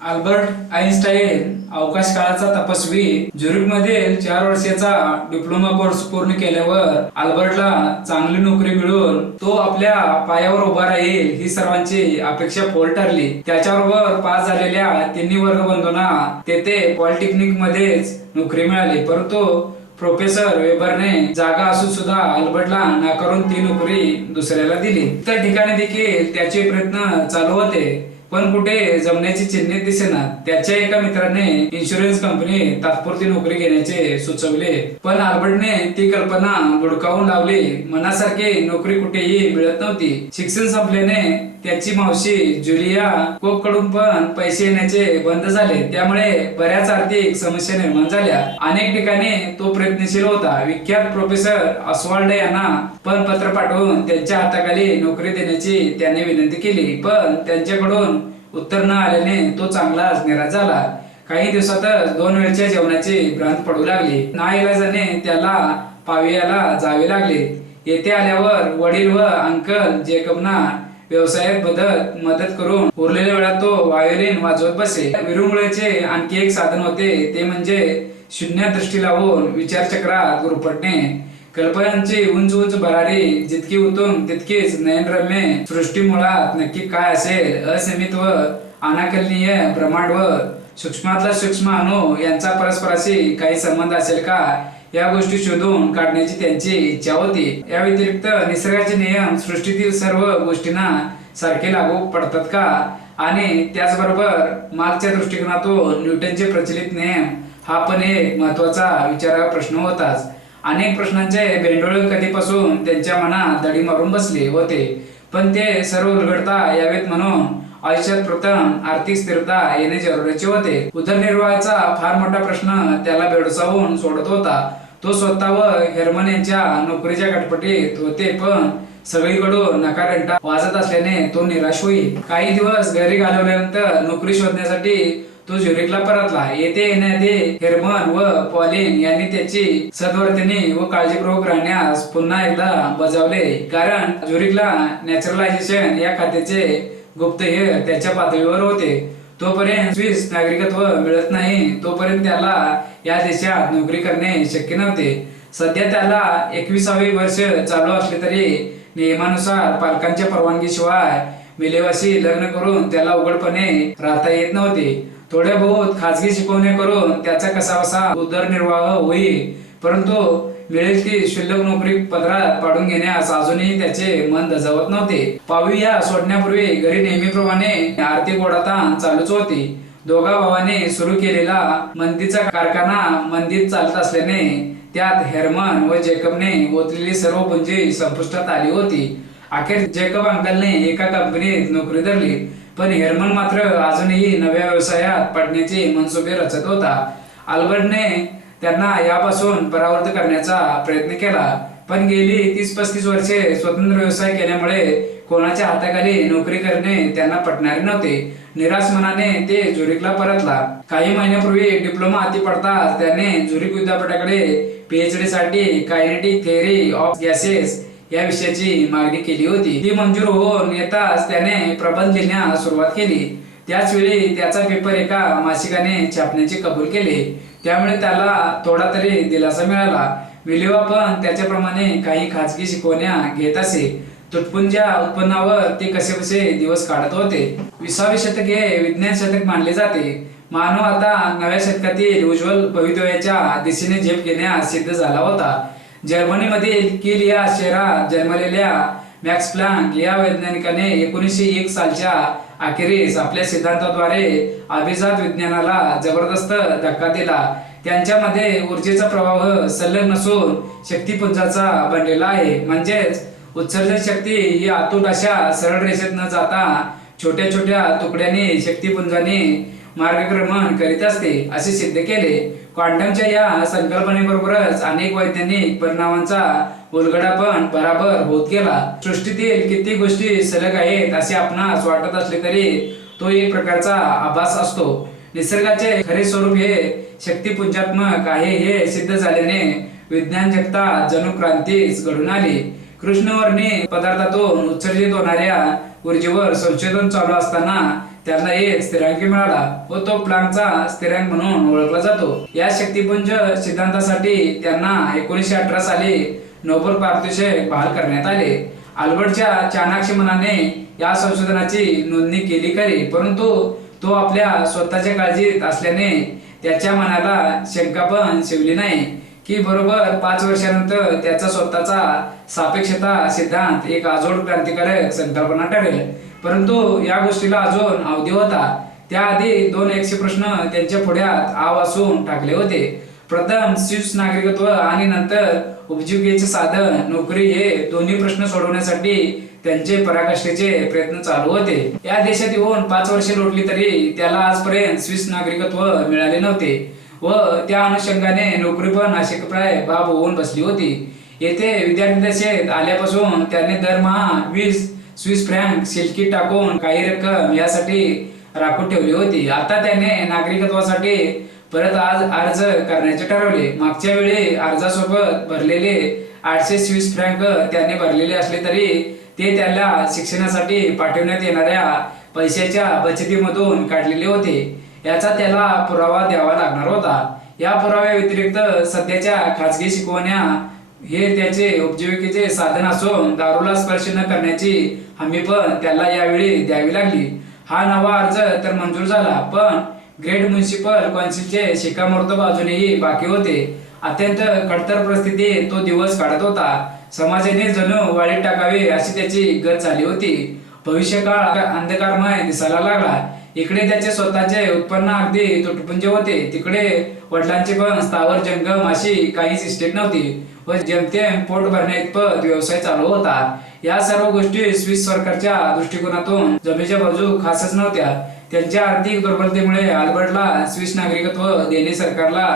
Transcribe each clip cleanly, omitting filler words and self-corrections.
Albert Einstein अवकाश काळाचा तपस्वी झुरिकमध्ये 4 वर्षाचा डिप्लोमा कोर्स पूर्ण केल्यावर अल्बर्टला चांगली नोकरी मिळून तो आपल्या पायावर उभा राहील ही सर्वांची अपेक्षा फोल ठरली. त्याच्याबरोबर पास झालेल्या तिन्ही वर्गबंधूंना तेथे पॉलिटेक्निक मध्येच नोकरी मिळाली. परंतु प्रोफेसर वेबरने जागा असून सुद्धा अल्बर्टला नाकारून ती नोकरी दुसऱ्याला दिली. त्या ठिकाणी देखील त्याचे प्रयत्न चालू होते, पण कुठे जमण्याची चिन्हे दिसेना. त्याच्या एका मित्राने इन्शुरन्स कंपनी तात्पुरती नोकरी घेण्याचे सुचवले, पण अल्बर्टने ती कल्पना बुडकावून लावली. मनासारखी नोकरी कुठेही मिळत नव्हती. शिक्षण संपल्याने त्याची मावशी जुलिया कोक कडून पण पैसे येण्याचे बंद झाले. त्यामुळे बऱ्याच आर्थिक समस्या निर्माण झाल्या. अनेक ठिकाणी तो प्रयत्नशील होता. विख्यात प्रोफेसर ऑस्वाल्ड यांना पण पत्र पाठवून त्यांच्या हाताखाली नोकरी देण्याची त्याने विनंती केली, पण त्यांच्याकडून उत्तर न आल्याने तो चांगलाच निराश झाला. काही दिवसातच 2 वेळच्या जेवणाची भ्रांत पडू लागली. नाईलाजाने त्याला पावियाला जावे लागले. येथे आल्यावर वडील व अंकल जेकबना व्यवसायात मदत करून उरलेल्या वेळात तो व्हायोलिन वाजवत बसे. विरंगुळ्याचे आणखी एक साधन होते, ते म्हणजे शून्य दृष्टी लावून विचारचक्रात गुरफटणे. कल्पनांची उंच उंच भरारी जितकी उत्तम तितकीच नयनरम्य. सृष्टी मुळात नक्की काय असेल? असीमित व अनाकलनीय ब्रह्मांड व सूक्ष्मातला सूक्ष्म अणु यांचा परस्पराशी काही संबंध असेल का, या गोष्टी शोधून काढण्याची त्यांची इच्छा होती. या व्यतिरिक्त निसर्गाचे नियम सृष्टीतील सर्व गोष्टींना सारखे लागू पडतात का, आणि त्याचबरोबर मागच्या दृष्टिकोनातून न्यूटनचे प्रचलित नियम हा पण एक महत्वाचा विचाराचा प्रश्न होताच. अनेक प्रश्नांचे बेंडोळे कधीपासून त्यांच्या मनात दडी मारून बसले होते, पण ते सर्व उलगडता यावेत म्हणून आयुष्यात प्रथम आर्थिक स्थिरता येणे जरुरीचे होते. उदरनिर्वाहाचा फार मोठा प्रश्न त्याला भेडसावून सोडत होता. तो स्वतः व हेरमन यांच्या नोकरीच्या गटपटीत होते, पण सगळीकडून नकारंटा वाजत असल्याने तो निराश होईल. काही दिवस घरी घालवल्यानंतर नोकरी शोधण्यासाठी तो झुरिकला परतला. येथे येण्याआधी हेरमन व पॉलिन यांनी त्याची सद्वर्तनी व काळजीपूर्वक राहण्यास पुन्हा एकदा बजावले, कारण झुरिकला नॅचरलायझेशन या खात्याचे गुप्तहेर त्याच्या पातळीवर होते. तोपर्यंत स्विस नागरिकत्व मिळत नाही तोपर्यंत त्याला या देशात नोकरी करणे शक्य नव्हते. सध्या त्याला 21वे वर्ष चालू असले तरी नियमानुसार पालकांच्या परवानगीशिवाय मिलेवाशी लग्न करून त्याला उघडपणे राहता येत नव्हते. थोड्या बहुत खाजगी शिकवण्या करून त्याचा कसाबसा उदरनिर्वाह होईल, परंतु मिळेल ती क्षुल्लक नोकरी पदरात पाडून घेण्यास अजूनही त्याचे मन धजावत नव्हते. पाविया सोडण्यापूर्वी घरी नेहमीप्रमाणे आर्थिक ओढाताण चालूच होती. दोघा भावाने सुरू केलेला मंदीचा कारखाना मंदीत चालत असल्याने त्यात हेरमन व जेकबने ओतलेली सर्व पुंजी संपुष्टात आली होती. अखेर जेकब अंकलने एका कंपनीत नोकरी धरली, पण हेरमन मात्र अजूनही नव्या व्यवसायात पडण्याचे मनसुबे रचत होता. अल्बर्टने त्यांना यापासून परावृत्त करण्याचा प्रयत्न केला, पण गेली 30-35 वर्षे स्वतंत्र व्यवसाय केल्यामुळे कोणाच्या हाताखाली नोकरी करणे त्यांना पटणारे नव्हते. निराश मनाने ते झुरिकला परतला. काही महिन्यापूर्वी डिप्लोमा हाती पडताच त्याने झुरिक विद्यापीठाकडे PhD साठी कायनेटिक थिअरी ऑफ गॅसेस या विषयाची मागणी केली होती. ती मंजूर होऊन येताच त्याने प्रबंध लिहिण्यास सुरुवात केली. त्याच वेळी त्याचा पेपर एका मासिकाने छापण्याचे कबूल केले, त्यामुळे त्याला थोडा तरी दिलासा मिळाला. विलिवा पण त्याच्याप्रमाणे काही खाजगी शिकवण्या घेत असे. तुटपुंज्या उत्पन्नावर ते कसेबसे दिवस काढत होते. 20वे शतक हे विज्ञान शतक मानले जाते. मानव आता नव्या शतकातील उज्ज्वल भवितव्याच्या दिशेने झेप घेण्यास सिद्ध झाला होता. जर्मनीमधील किल या शहरात जन्मलेल्या मॅक्स प्लँक या वैज्ञानिकाने 1901 सालच्या अखेरीस आपल्या सिद्धांताद्वारे अभिजात विज्ञानाला जबरदस्त धक्का दिला. त्यांच्यामध्ये ऊर्जेचा प्रवाह संलग्न नसून शक्तिपुंजाचा बनलेला आहे. म्हणजेच उत्सर्जन शक्ती ही आतून अशा सरळ रेषेत न जाता छोट्या छोट्या तुकड्यांनी शक्तिपुंजाने मार्गक्रमण करीत असते असे सिद्ध केले. क्वांटमच्या या संकल्पनेबरोबरच अनेक वैज्ञानिक परिणामांचा उलगडा पण बराबर होत गेला. सृष्टीतील किती गोष्टी सलग आहेत असे आपणास वाटत असले तरी तो एक प्रकारचा आभास असतो. निसर्गाचे खरे स्वरूप हे शक्तिपुंजात्मक आहे हे सिद्ध झाल्याने विज्ञान जगतात जणू क्रांतीच घडून आली. कृष्णवर्णी पदार्थातून उत्सर्जित होणाऱ्या ऊर्जेवर संशोधन चालू असताना त्यांना एक स्थिरांक मिळाला व तो प्लँकचा स्थिरांक म्हणून ओळखला जातो। या शक्तिपुंज सिद्धांतासाठी त्यांना 1918 साली नोबेल पारितोषिक बहाल करण्यात आले। अल्बर्टच्या चाणाक्ष मनाने या संशोधनाची नोंदणी केली खरी, परंतु तो आपल्या स्वतःच्या काळजीत असल्याने त्याच्या मनाला शंका पण शिवली नाही की बरोबर 5 वर्षानंतर त्याचा स्वतःचा सापेक्षता सिद्धांत एक अजोड क्रांतिकारक संकल्पना ठरेल। परंतु या गोष्टीला अजून अवधी होता। त्याआधी 2 यक्ष प्रश्न त्यांच्या पुढ्यात आवासून टाकले होते। प्रथम स्विस नागरिकत्व आणि नंतर उपजीविकेचे साधन नोकरी हे दोन्ही प्रश्न सोडवण्यासाठी त्यांचे पराकाष्ठेचे प्रयत्न चालू होते। या देशात येऊन 5 वर्षे लोटली तरी त्याला आजपर्यंत स्विस नागरिकत्व मिळाले नव्हते व त्या अनुषंगाने नोकरी पण नाशिकप्राय बाब होऊन बसली होती। येथे विद्यार्थी दशेत आल्यापासून त्याने दरमहा 20 स्विस फ्रँक शिल्लकीत टाकून काही रक्कम यासाठी राखून ठेवली होती। आता त्याने नागरिकत्वासाठी परत आज अर्ज करण्याचे ठरवले। मागच्या वेळी अर्जासोबत भरलेले 800 स्विस फ्रँक त्याने भरलेले असले तरी ते त्याला शिक्षणासाठी पाठवण्यात येणाऱ्या पैशाच्या बचतीमधून काढलेले होते। याचा त्याला पुरावा द्यावा लागणार होता। या पुराव्या व्यतिरिक्त सध्याच्या खाजगी शिकवण्या हे त्याचे उपजीविकेचे साधन असून दारूला स्पर्श न करण्याची हमी पण त्याला यावेळी द्यावी लागली। हा नवा अर्ज तर मंजूर झाला, पण ग्रेट म्युनिसिपल काउन्सिलचे शिक्कामोर्तब अजूनही बाकी होते। अत्यंत खडतर परिस्थितीत तो दिवस काढत होता। समाजाने जणू वाळीत टाकावे अशी त्याची गत झाली होती। भविष्यकाळ अंधकारमय दिसायला लागला। इकडे त्याचे स्वतःचे उत्पन्न अगदी तुटपुंजे होते, तिकडे वडिलांचे पण स्थावर जंगम अशी काहीच इस्टेट नव्हती व जेमतेम पोट भरण्याइतपत व्यवसाय चालू होता। या सर्व गोष्टी स्विस सरकारच्या दृष्टिकोनातून जमेच्या बाजू खासच नव्हत्या। त्यांच्या आर्थिक दुर्बलतेमुळे अल्बर्टला स्विस नागरिकत्व देणे सरकारला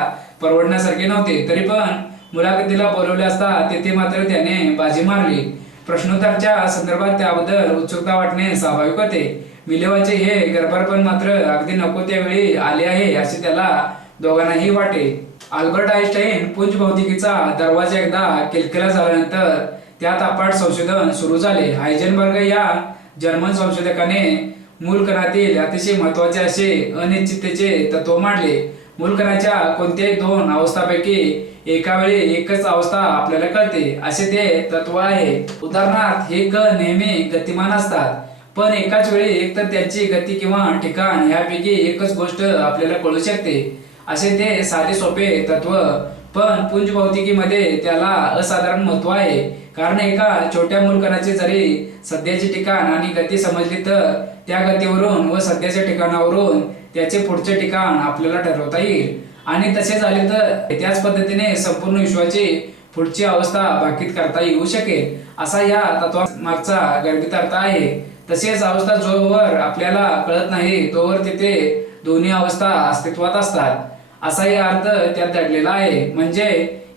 परवडण्यासारखे नव्हते। तरी पण मुलाखतीला बोलवले असता तेथे मात्र त्याने बाजी मारली। प्रश्नोत्तराच्या संदर्भात त्याबद्दल उत्सुकता वाटणे स्वाभाविक होते। मिलेवाचे हे गर्भारपण मात्र अगदी नको त्यावेळी आले आहे असे त्याला दोघांनाही वाटे। अल्बर्ट आइन्स्टाईन पुंज भौतिकीचा दरवाजा एकदा किलकिला झाल्यानंतर त्यात अफाट संशोधन सुरू झाले। हायझेनबर्ग या जर्मन संशोधकाने मूलकणातील अतिशय महत्वाचे असे अनिश्चिततेचे तत्व मांडले। मूलकणाच्या कोणत्याही 2 अवस्थापैकी एका वेळी एकच अवस्था आपल्याला कळते असे ते तत्व आहे। उदाहरणार्थ हे कण नेहमी गतिमान असतात, पण एकाच वेळी एकतर त्यांची गती किंवा ठिकाण यापैकी एकच गोष्ट आपल्याला कळू शकते असे ते साधे सोपे तत्व। पण पुंज भौतिकीमध्ये त्याला असाधारण महत्व आहे, कारण एका छोट्या मूलकणाचे जरी सध्याचे ठिकाण आणि गती समजली तर त्या गतीवरून व सध्याच्या ठिकाणावरून त्याचे पुढचे ठिकाण आपल्याला ठरवता येईल। आणि तसे झाले तर त्याच पद्धतीने संपूर्ण विश्वाची पुढची अवस्था भाकीत करता येऊ शकेल असा या तत्वामागचा गर्भित आहे। तसेच अवस्था जोवर आपल्याला कळत नाही तोवर तिथे दोन्ही अवस्था अस्तित्वात असतात असाही अर्थ त्यात दडलेला आहे। म्हणजे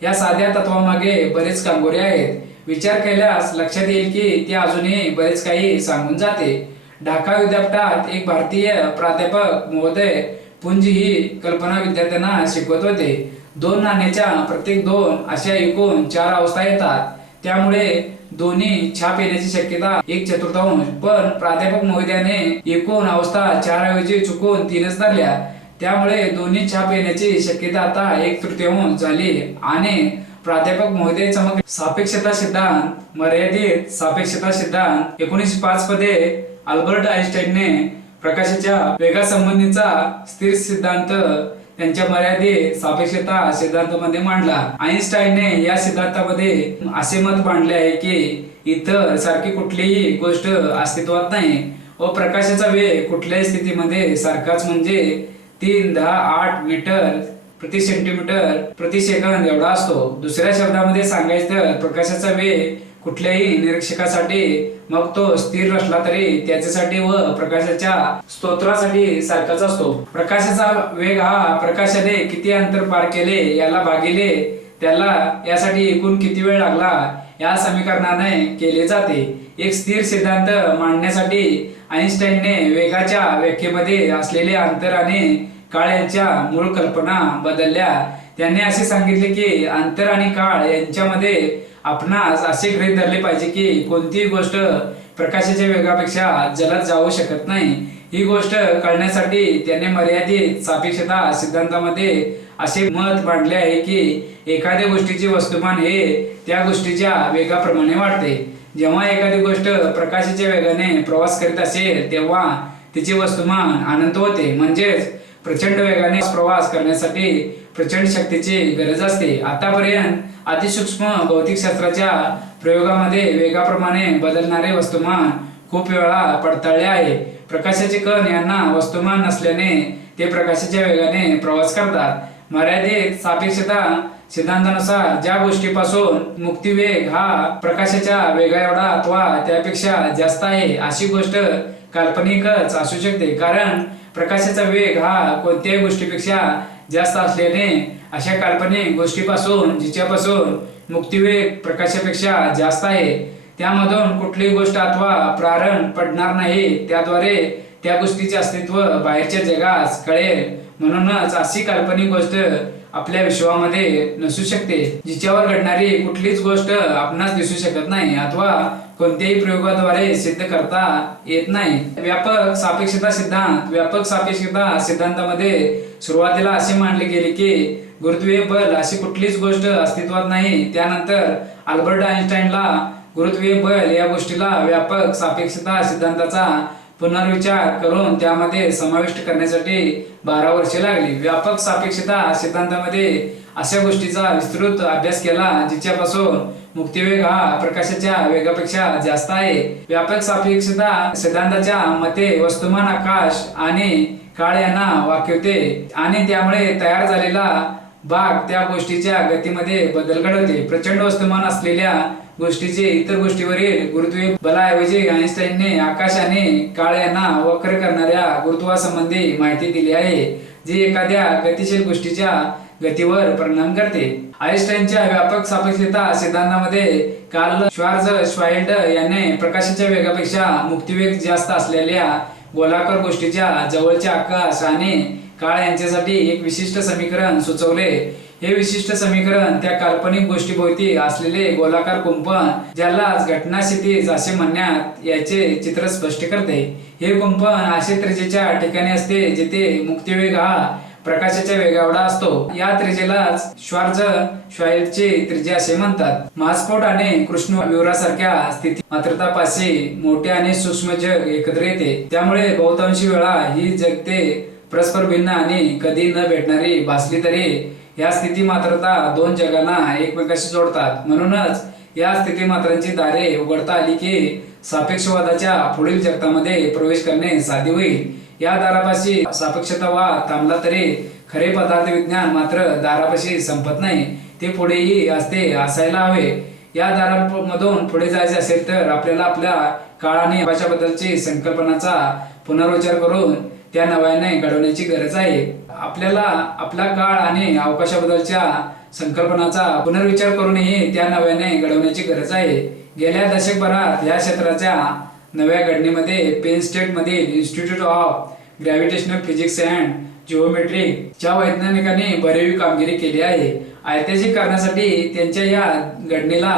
या साध्या तत्वामागे बरेच कांगोरे आहेत। विचार केल्यास लक्षात येईल की ते अजूनही बरेच काही सांगून जाते। ढाका विद्यापीठात एक भारतीय प्राध्यापक महोदय पुंज ही कल्पना विद्यार्थ्यांना शिकवत होते। 2 नाण्याच्या प्रत्येक 2 अशा एकूण 4 अवस्था येतात, त्यामुळे दोन्ही छाप येण्याची शक्यता 1/4, पण प्राध्यापक महोदयाने एकूण अवस्था 4 ऐवजी चुकून 3च धरल्या, त्यामुळे दोन्ही छाप येण्याची शक्यता आता 1/3 झाली। आणि प्राध्यापक महोदयाचा मग सापेक्षता सिद्धांत, मर्यादित सापेक्षता सिद्धांत 1905 मध्ये अल्बर्ट आइन्स्टाईनने प्रकाशाच्या वेगासंबंधीचा स्थिर सिद्धांत त्यांच्या मर्यादित सापेक्षता सिद्धांतामध्ये मांडला। आइन्स्टाईनने या सिद्धांतामध्ये असे मत मांडले आहे की इतर सारखी कुठलीही गोष्ट अस्तित्वात नाही व प्रकाशाचा वेग कुठल्याही स्थितीमध्ये सारखाच, म्हणजे 3.10.8 मीटर प्रति सेंटीमीटर प्रति सेकंद एवढा असतो। दुसऱ्या शब्दामध्ये सांगायचं तर प्रकाशाचा वेग कुठल्याही निरीक्षकासाठी मग तो स्थिर असला तरी त्याच्यासाठी व प्रकाशाच्या स्तोत्रासाठी सारखाच असतो। प्रकाशाचा वेग हा प्रकाशाने किती अंतर पार केले याला भागिले त्याला यासाठी एकूण किती वेळ लागला या समीकरणाने केले जाते। एक स्थिर सिद्धांत मांडण्यासाठी आइन्स्टाईनने वेगाच्या व्याख्येमध्ये असलेले अंतर आणि काळ यांच्या मूळ कल्पना बदलल्या। त्यांनी असे सांगितले की अंतर आणि काळ यांच्यामध्ये आपणास असे गृहीत धरले पाहिजे की कोणतीही गोष्ट प्रकाशाच्या वेगापेक्षा जलद जाऊ शकत नाही। ही गोष्ट कळण्यासाठी त्याने मर्यादित सापेक्षता सिद्धांतामध्ये असे मत मांडले आहे की एखाद्या गोष्टीचे वस्तुमान हे त्या गोष्टीच्या वेगाप्रमाणे वाढते। जेव्हा एखादी गोष्ट प्रकाशाच्या वेगाने प्रवास करीत असेल तेव्हा तिचे वस्तुमान अनंत होते, म्हणजेच प्रचंड वेगाने प्रवास करण्यासाठी प्रचंड शक्तीची गरज असते। आतापर्यंत अतिसूक्ष्म भौतिकशास्त्राच्या प्रयोगामध्ये वेगाप्रमाणे बदलणारे वस्तुमान खूप वेळा पडताळले आहे। प्रकाशाचे कण यांना वस्तुमान नसल्याने ते प्रकाशाच्या वेगाने प्रवास करतात। मर्यादित सापेक्षता सिद्धांतानुसार ज्या गोष्टीपासून मुक्तिवेग हा प्रकाशाच्या वेगा एवढा अथवा त्यापेक्षा जास्त आहे अशी गोष्ट काल्पनिकच असू शकते, कारण प्रकाशाचा वेग हा कोणत्याही गोष्टीपेक्षा जास्त असल्याने अशा काल्पनिक गोष्टीपासून जिच्यापासून मुक्तिवेग प्रकाशापेक्षा जास्त आहे त्यामधून कुठलीही गोष्ट अथवा प्रारण पडणार नाही, त्याद्वारे त्या गोष्टीचे अस्तित्व बाहेरच्या जगास कळेल। म्हणूनच अशी काल्पनिक गोष्ट आपल्या विश्वामध्ये नसू शकते जिच्यावर घडणारी कुठलीच गोष्ट आपणास दिसू शकत नाही अथवा कोणत्याही प्रयोगाद्वारे सिद्ध करता येत नाही। व्यापक सापेक्षता सिद्धांतामध्ये सुरुवातीला असे मानले गेले की गुरुत्वीय बल अशी कुठलीच गोष्ट अस्तित्वात नाही। त्यानंतर अल्बर्ट आइन्स्टाईनला गुरुत्वीय बल या गोष्टीला व्यापक सापेक्षता सिद्धांताचा पुनर्विचार करून त्यामध्ये समाविष्ट करण्यासाठी 12 वर्षे लागली। व्यापक सापेक्षता सिद्धांतामध्ये अशा गोष्टीचा विस्तृत अभ्यास केला जिच्यापासून मुक्तिवेग हा प्रकाशाच्या वेगापेक्षा जास्त आहे। व्यापक सापेक्षता सिद्धांताच्या मते वस्तुमान आकाश आणि काळ यांना वाकवते आणि त्यामुळे तयार झालेला भाग त्या गोष्टीच्या गतीमध्ये बदल घडवते। प्रचंड वस्तुमान असलेल्या गोष्टीचे इतर गोष्टीवरील गुरुत्वीय बलाऐवजी आइन्स्टाईनने आकाश आणि काळ यांना वक्र करणाऱ्या गुरुत्वासंबंधी माहिती दिली आहे, जी एखाद्या गतिशील गोष्टीच्या गतीवर परिणाम करते। आइन्स्टाईनच्या व्यापक सापेक्षता सिद्धांतामध्ये कार्ल श्वार्झशाइल्ड याने प्रकाशाच्या वेगापेक्षा मुक्तिवेग जास्त असलेल्या गोलाकार गोष्टीच्या जवळचे आकाश आणि काळ यांच्यासाठी एक विशिष्ट समीकरण सुचवले। हे विशिष्ट समीकरण त्या काल्पनिक गोष्टीभोवती असलेले गोलाकार कुंपण, ज्यालाच घटनास्थितीज असे म्हणण्यात याचे चित्र स्पष्ट करते। हे कुंपण असे त्रिज्येच्या ठिकाणी असते जिथे मुक्तिवेग हा प्रकाशाच्या वेगाएवढा असतो। या त्रिज्येलाच श्वार्झशाइल्डची त्रिज्या असे म्हणतात। महास्फोट आणि कृष्णविवरासारख्या स्थिती मात्रतापाशी मोठे आणि सूक्ष्म जग एकत्र येते, त्यामुळे बहुतांशी वेळा ही जगते परस्पर भिन्न आणि कधी न भेटणारी भासली तरी या स्थिती मात्रता दोन जगांना एकमेकाशी जोडतात। म्हणूनच या स्थिती मात्रांची दारे उघडता आली की सापेक्षवादाच्या पुढील जगतामध्ये प्रवेश करणे साध्य होईल। या दारापाशी सापेक्षतावाद थांबला तरी खरे पदार्थ विज्ञान मात्र दारापाशी संपत नाही, ते पुढेही असते असायला हवे। या दारामधून पुढे जायचे असेल तर आपल्याला आपल्या काळ आणि अवकाशाबद्दलची संकल्पनाचा पुनर्विचार करून त्या नव्याने घडवण्याची गरज आहे। आपल्याला आपला काळ आणि अवकाशाबद्दलच्या संकल्पनाचा पुनर्विचार करूनही त्या नव्याने घडवण्याची गरज आहे। गेल्या दशकभरात या क्षेत्राच्या नव्या घडणीमध्ये पेन स्टेट मधील institute of gravitational physics and geometry च्या वैज्ञानिकांनी भरीव कामगिरी केली आहे। ऐतिहासिक कारणासाठी त्यांच्या या घडणीला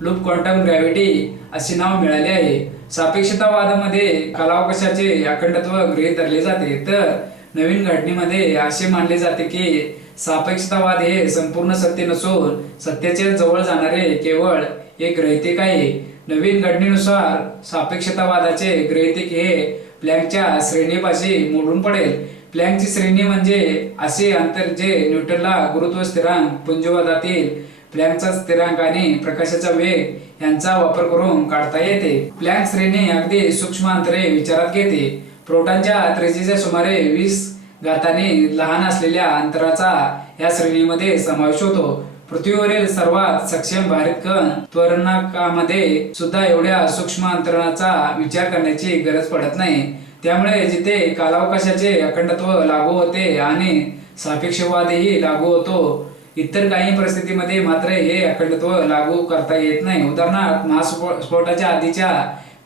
लूप क्वांटम ग्रॅव्हिटी असे नाव मिळाले आहे। सापेक्षतावादामध्ये कालावकाशाचे अखंडत्व गृहीत धरले जाते, तर नवीन घडणीमध्ये असे मानले जाते की सापेक्षतावाद हे संपूर्ण सत्य नसून सत्याच्या जवळ जाणारे केवळ एक ग्रहितक आहे। नवीन घडणीनुसार सापेक्षतावादाचे ग्रहितक हे प्लँकच्या श्रेणीपाशी मोडून पडेल। प्लँकची श्रेणी म्हणजे असे अंतर जे न्यूटनला गुरुत्व स्थिरांक, पुंजवादातील प्लँकचा स्थिरांक आणि प्रकाशाचा वेग यांचा वापर करून काढता येते। प्लँक श्रेणी अगदी सूक्ष्म अंतरे विचारात घेते। प्रोटॉनच्या त्रिज्येच्या सुमारे 20 घाताने लहान असलेल्या अंतराचा या श्रेणीमध्ये समावेश होतो। पृथ्वीवरील सर्वात सक्षम भारित कण त्वरणाकामध्ये सुद्धा एवढ्या सूक्ष्म अंतराचा विचार करण्याची गरज पडत नाही। त्यामुळे जिथे कालावकाशाचे अखंडत्व लागू होते आणि सापेक्षवादही लागू होतो, इतर काही परिस्थितीमध्ये मात्र हे अखंडत्व लागू करता येत नाही। उदाहरणार्थ महास्फोटाच्या आधीच्या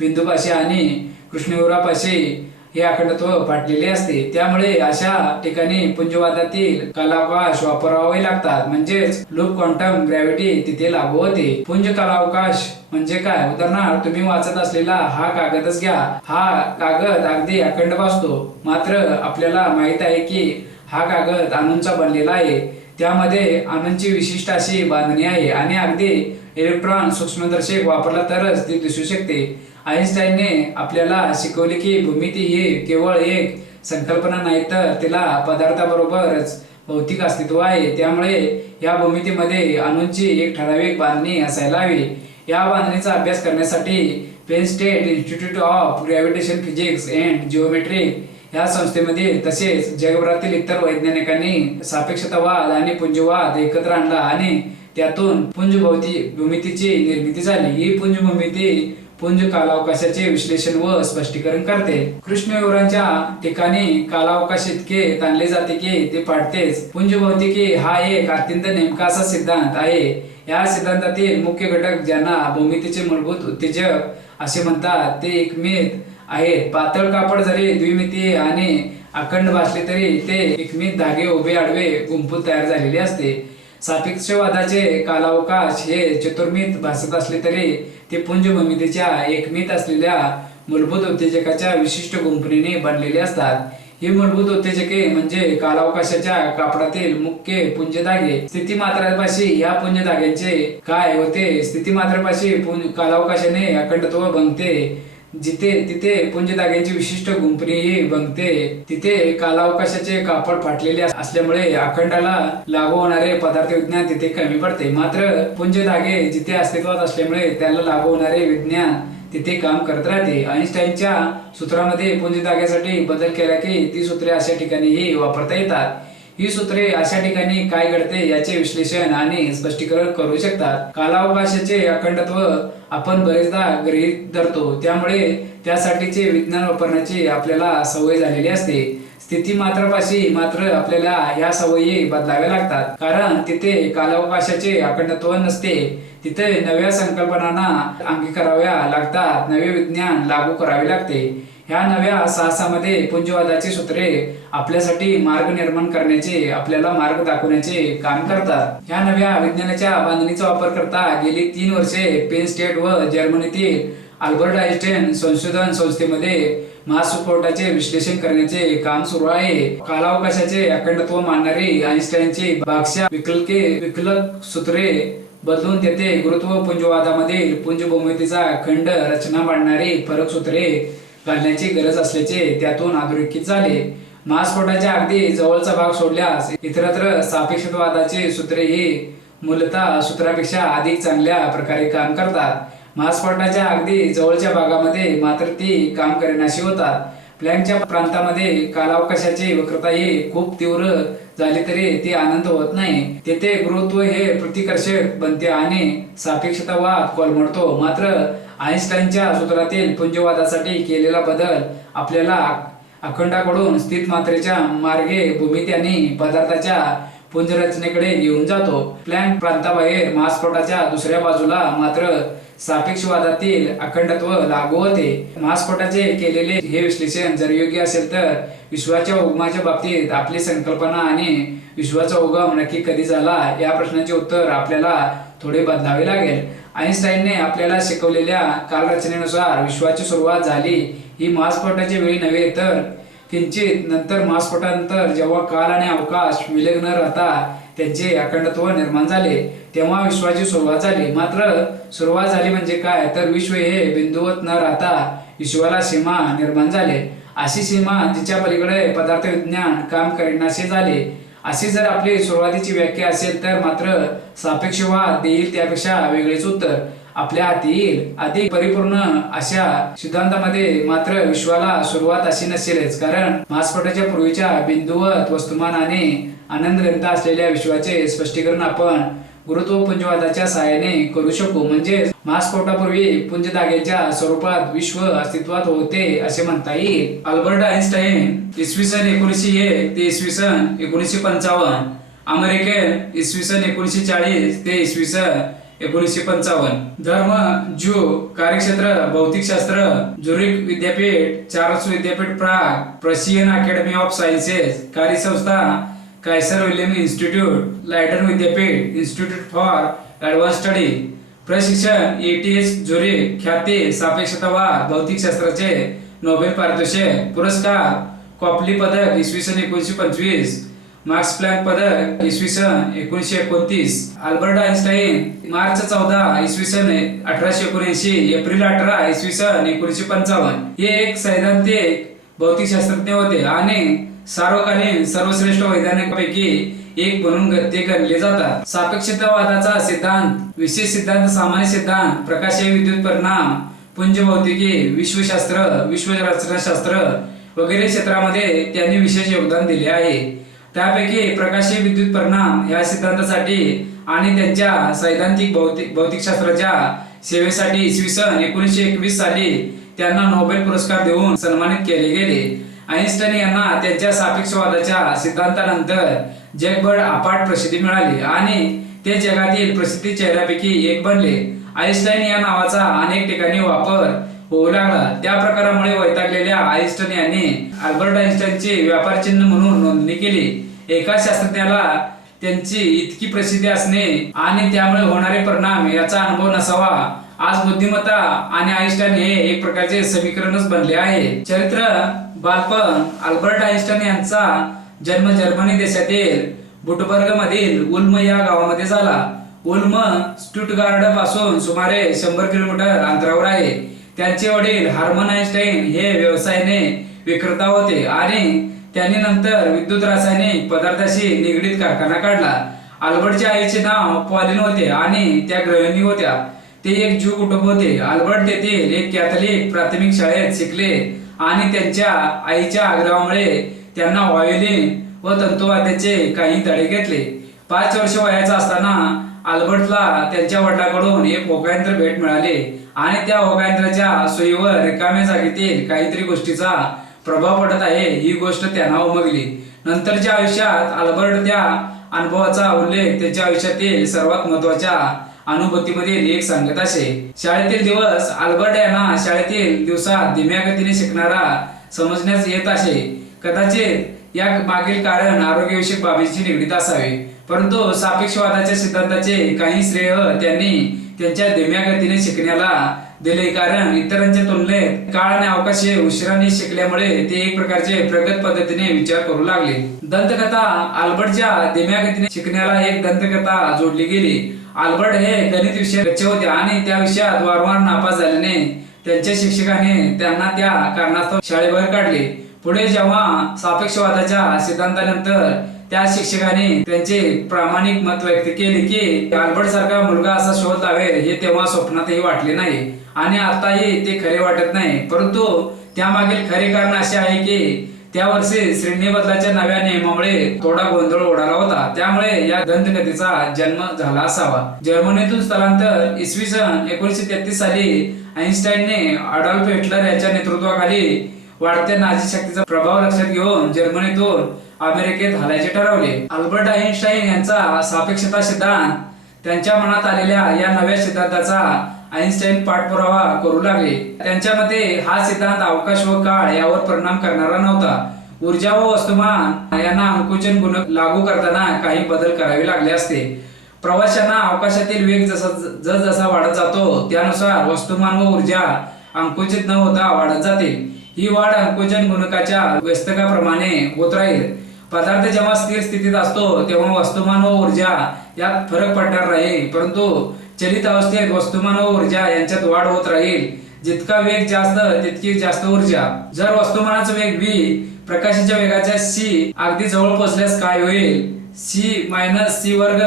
बिंदूपाशी आणि कृष्णविवरापाशी हे अखंडत्व फाटलेले असते, त्यामुळे अशा ठिकाणी पुंजवादातील कालावकाश वापरावे लागतात, म्हणजेच लूप क्वांटम ग्रॅव्हिटी तिथे लागू होते। पुंज कालावकाश म्हणजे काय? उदाहरणार्थ तुम्ही वाचत असलेला हा कागदच घ्या. हा कागद अगदी अखंड भासतो, मात्र आपल्याला माहित आहे की हा कागद अणूंचा बनलेला आहे. त्यामध्ये अणूंची विशिष्ट अशी बांधणी आहे आणि अगदी इलेक्ट्रॉन सूक्ष्मदर्शक वापरला तरच ती दिसू शकते. आईन्स्टाईनने आपल्याला शिकवले की भूमिती ही केवळ एक संकल्पना नाही, तर तिला पदार्थाबरोबरच भौतिक अस्तित्व आहे. त्यामुळे या भूमितीमध्ये अणूंची एक ठराविक बांधणी असायला हवी. या बांधणीचा अभ्यास करण्यासाठी Penn State institute of gravitation physics and geometry या संस्थेमध्ये तसेच जगभरातील इतर वैज्ञानिकांनी सापेक्षतावाद आणि पुंजवाद एकत्र आणला आणि त्यातून पुंज भूमितीची निर्मिती झाली. ही पुंज भूमिती पुंज कालावकाशाचे विश्लेषण व स्पष्टीकरण करते. कृष्णविवरांच्या ठिकाणी कालावकाश इतके ताणले जाते की ते पाडतेच. पुंज भौतिकी हा एक अत्यंत नेमका असा सिद्धांत आहे. या सिद्धांतातील मुख्य घटक ज्यांना भूमितीचे मूलभूत उत्तेजक असे म्हणतात ते एकमित आहेत. पातळ कापड जरी द्विमितीय आणि अखंड भासले तरी ते एकमित धागे उभे आडवे गुंफून तयार झालेले असते. सापेक्षवादाचे कालावकाश हे चतुर्मित भासत असले तरी ते पुंज भूमितीच्या एकमित असलेल्या मूलभूत उत्तेजकाच्या विशिष्ट गुंफणीने बनलेले असतात. ही मूलभूत उत्तेजके म्हणजे कालावकाशाच्या कापडातील मुख्य पुंज धागे. स्थितिमात्रापाशी या पुंज धाग्यांचे काय होते? स्थितिमात्रापाशी कालावकाशाने अखंडत्व भंगते. जिथे तिथे पुंज धाग्यांची विशिष्ट गुंफणीही भंगते. तिथे कालावकाशाचे कापड फाटलेले असल्यामुळे अखंडाला लागू होणारे पदार्थ विज्ञान तिथे कमी पडते. मात्र पुंज धागे जिथे अस्तित्वात असल्यामुळे त्याला लागू होणारे विज्ञान तिथे काम करत राहते. आईन्स्टाईनच्या सूत्रामध्ये पुंज धाग्यासाठी बदल केला की ती सूत्रे अशा ठिकाणीही वापरता येतात. ही सूत्रे अशा ठिकाणी काय घडते याचे विश्लेषण आणि स्पष्टीकरण करू शकतात. कालावकाशाचे अखंडत्व आपण बरेचदा गृहीत धरतो, त्यामुळे त्यासाठीचे विज्ञान वापरण्याची आपल्याला सवय झालेली असते. स्थितिमात्रापाशी मात्र आपल्याला ह्या सवयी बदलाव्या लागतात, कारण तिथे कालावकाशाचे अखंडत्व नसते. तिथे नव्या संकल्पनांना अंगीकाराव्या लागतात, नवे विज्ञान लागू करावे लागते. ह्या नव्या साहसामध्ये पुंजवादाची सूत्रे आपल्यासाठी मार्ग निर्माण करण्याचे, आपल्याला मार्ग दाखवण्याचे काम करतात. ह्या नव्या विज्ञानाच्या बांधणीचा वापर करता गेली 3 वर्षे पेन स्टेट व जर्मनीतील अल्बर्ट आईन्स्टाईन संशोधन संस्थेमध्ये महास्फोटाचे विश्लेषण करण्याचे काम सुरू आहे. कालावकाशाचे अखंडत्व मानणारी आईन्स्टाईनची भागशा विकलक सूत्रे बदलून तेथे गुरुत्व पुंजवादामधील पुंज भूमितीचा खंड रचना मांडणारी फरक सूत्रे घालण्याची गरज असल्याचे त्यातून अधोरेखित झाले. महास्फोटाच्या अगदी जवळचा भाग सोडल्यास इतरत्र सापेक्षतावादाची सूत्रे ही मूलतः सूत्रापेक्षा अधिक चांगल्या प्रकारे काम करतात. महास्फोटाच्या अगदी जवळच्या भागामध्ये मात्र ती काम करेनाशी होतात. प्लँकच्या प्रांतामध्ये कालावकाशाची वक्रता ही खूप तीव्र झाली तरी ती अनंत होत नाही. तेथे गुरुत्व हे प्रतिकर्षक बनते आणि सापेक्षतावाद कोलमडतो. मात्र आईन्स्टाईनच्या सूत्रातील पुंजवादासाठी केलेला बदल आपल्याला अखंडाकडून स्थित मात्रेच्या मार्गे भूमिती आणि पदार्थाच्या पुंजरचनेकडे घेऊन जातो. प्लँक प्रांताबाहेर महास्फोटाच्या दुसऱ्या बाजूला मात्र सापेक्षवादातील अखंडत्व लागू होते. महास्फोटाचे केलेले हे विश्लेषण जर योग्य असेल तर विश्वाच्या उगमाच्या बाबतीत आपली संकल्पना आणि विश्वाचा उगम नक्की कधी झाला या प्रश्नाचे उत्तर आपल्याला थोडे बदलावे लागेल. आईन्स्टाईनने आपल्याला शिकवलेल्या कालरचनेनुसार विश्वाची सुरुवात झाली ही महास्फोटाच्या वेळी नव्हे, तर किंचित नंतर महास्फोटानंतर जेव्हा काल आणि अवकाश विलग न राहता त्यांचे अखंडत्व निर्माण झाले तेव्हा विश्वाची सुरुवात झाली. मात्र सुरुवात झाली म्हणजे काय, तर विश्व हे बिंदुवत न राहता विश्वाला सीमा निर्माण झाले. अशी सीमा जिच्या पलीकडे पदार्थ विज्ञान काम करेनासे झाले. अशी जर आपली सुरुवातीची व्याख्या असेल तर मात्र सापेक्षवाद देईल त्यापेक्षा वेगळेच उत्तर आपल्या हाती येईल. अधिक परिपूर्ण अशा सिद्धांतामध्ये मात्र विश्वाला सुरुवात अशी नसेलच, कारण महास्फोटाच्या पूर्वीच्या बिंदुवत वस्तुमान आणि आनंद घनता असलेल्या विश्वाचे स्पष्टीकरण आपण गुरुत्व पुंजवादाच्या सहाय्याने करू शकू. म्हणजे महास्फोटापूर्वी पुंज धाग्याच्या स्वरूपात विश्व अस्तित्वात होते असे म्हणता येईल. अल्बर्ट आईन्स्टाईन इसवी सन 1901 ते इसवी सन 1955, अमेरिकेत इसवी सन 1940 ते इसवी सन 1955. धर्म, ज्यू, कार्यक्षेत्र भौतिकशास्त्र, झुरिक विद्यापीठ, चार्ल्स विद्यापीठ Prague, Prussian academy of sciences, कार्यसंस्था कायसर विल्यम इन्स्टिट्यूट, लायडन विद्यापीठ, इन्स्टिट्यूट फॉर ॲडव्हान्स स्टडी, प्रशिक्षण एटीएच झुरिक ख्याती सापेक्षतावाद भौतिकशास्त्राचे नोबेल पारितोषिक पुरस्कार कॉपली पदक इसवी सन 1925, मार्क्स प्लॅंक पदक इसवी सन 1929, अल्बर्ट आइन्स्टाईन मार्च 14 इसवी सन 1879, एप्रिल 18 इसवी सन 1955 हे एक सैद्धांतिक भौतिकशास्त्रज्ञ होते आणि सार्वकालीन सर्वश्रेष्ठ वैज्ञानिकांपैकी एक म्हणून ते गणले जातात. सापेक्षतावादाचा सिद्धांत, विशेष सिद्धांत, सामान्य सिद्धांत, प्रकाशीय विद्युत परिणाम, पुंज भौतिकी, विश्वशास्त्र, विश्वरचनाशास्त्र वगैरे क्षेत्रामध्ये त्यांनी विशेष योगदान दिले आहे. त्यापैकी प्रकाशीय विद्युत परिणाम या सिद्धांतासाठी आणि त्यांच्या सैद्धांतिक भौतिकशास्त्राच्या सेवेसाठी इसवी सन 1921 साली त्यांना नोबेल पुरस्कार देऊन सन्मानित केले गेले. आइन्स्टाईन यांना त्यांच्या सापेक्षवादाच्या सिद्धांतानंतर जगभर अफाट प्रसिद्धी मिळाली आणि ते जगातील प्रसिद्ध चेहऱ्यापैकी एक बनले. आइन्स्टाईन या नावाचा अनेक ठिकाणी वापर होऊ लागला. त्या प्रकारामुळे वैतागलेल्या आइन्स्टाईन यांनी अल्बर्ट आइन्स्टाईनचे व्यापार चिन्ह म्हणून नोंदणी केली. एका शास्त्रज्ञाला त्यांची इतकी प्रसिद्धी असणे आणि त्यामुळे होणारे परिणाम याचा अनुभव नसावा. आज बुद्धिमत्ता आणि आइन्स्टाईन हे एक प्रकारचे समीकरणच बनले आहे. चरित्र, बालपण. अल्बर्ट आइन्स्टाईन यांचा जन्म जर्मनी देशातील बुटबर्ग मधील उल्म या गावामध्ये झाला. उल्म स्टुटगार्ड पासून सुमारे 100 किलोमीटर अंतरावर आहे. त्यांचे वडील हार्मन आइन्स्टाईन हे व्यवसायाने विक्रेता होते आणि त्यांनी नंतर विद्युत रासायनिक पदार्थाशी निगडीत कारखाना काढला. अल्बर्टच्या आईचे नाव पॉलिन होते आणि त्या गृहिणी होत्या. ते एक ज्यू कुटुंब होते. अल्बर्ट तेथील एक कॅथलिक प्राथमिक शाळेत शिकले आणि त्यांच्या आईच्या आग्रहामुळे त्यांना व्हायोलिन व तंतुवाद्याचे काही धडे घेतले. 5 वर्ष वयाचा असताना अल्बर्टला त्यांच्या वडिलांकडून एक होकायंत्र भेट मिळाले आणि त्या होकायंत्राच्या सुईवर रिकाम्या जागेतील काहीतरी गोष्टीचा प्रभाव पडत आहे ही गोष्ट त्यांना उमगली. नंतरच्या आयुष्यात अल्बर्ट त्या अनुभवाचा उल्लेख त्याच्या आयुष्यातील सर्वात महत्वाच्या अनुभूतीमधील एक सांगत असे. शाळेतील दिवस. अल्बर्ट यांना शाळेतील दिवसात धीम्या गतीने शिकणारा समजण्यास येत असे. कदाचित या मागील कारण आरोग्यविषयक बाबींशी निगडीत असावे, परंतु सापेक्षवादाच्या सिद्धांताचे काही श्रेय त्यांनी त्यांच्या धीम्या गतीने शिकण्याला दिले, कारण इतरांच्या तुलनेत काळ आणि अवकाश उशिराने शिकल्यामुळे ते एक प्रकारचे प्रगत पद्धतीने विचार करू लागले. दंतकथा. अल्बर्टच्या धीम्या गतीने शिकण्याला एक दंतकथा जोडली गेली. अल्बर्ट हे गणित विषय गच्चे होते आणि त्या विषयात वारंवार नापास झाल्याने त्यांच्या शिक्षकाने त्यांना त्या कारणास्तव शाळेबाहेर काढले. पुढे जेव्हा सापेक्षवादाच्या सिद्धांतानंतर त्या शिक्षकाने त्यांचे प्रामाणिक मत व्यक्त केले की अल्बर्ट सारखा मुलगा असा शोध लावेल हे तेव्हा स्वप्नातही वाटले नाही आणि आताही ते खरे वाटत नाही. परंतु त्यामागील खरे कारण असे आहे की त्या वर्षी श्रेणी बदलाच्या नव्या नियमामुळे थोडा गोंधळ उडाला होता. त्यामुळे या दंतकथेचा जन्म झाला असावा. जर्मनीतून स्थलांतर. इसवी सन 1933 साली आइन्स्टाईनने अडॉल्फ हिटलर यांच्या नेतृत्वाखाली वाढत्या नाझी शक्तीचा प्रभाव लक्षात घेऊन जर्मनीतून अमेरिकेत हलायचे ठरवले. अल्बर्ट आइन्स्टाईन यांचा सापेक्षता सिद्धांत. त्यांच्या मनात आलेल्या या नव्या सिद्धांताचा आइन्स्टाईन पाठपुरावा करू लागले. त्यांच्या मते हा सिद्धांत अवकाश व काळ यावर परिणाम करणारा नव्हता. ऊर्जा व वस्तुमान यांना अंकुचन गुण लागू करताना काही बदल करावे लागले असते. प्रवाशांना अवकाशातील वेग जसा वाढत जातो त्यानुसार वस्तुमान व ऊर्जा अंकुचित न होता वाढत जाते. ही वाढ अंकुचन गुणकाच्या व्यस्तकाप्रमाणे होत राहील. पदार्थ जेव्हा स्थिर स्थितीत असतो तेव्हा वस्तुमान व ऊर्जा यात फरक पडणार नाही, परंतु चलित अवस्थेत वस्तुमान व ऊर्जा यांच्यात वाढ होत राहील. जितका वेग जास्त तितकी जास्त ऊर्जा. जर वस्तुमानाचा वेग v प्रकाशाच्या वेगाच्या c अगदी जवळ पोहोचल्यास काय होईल? c वर्ग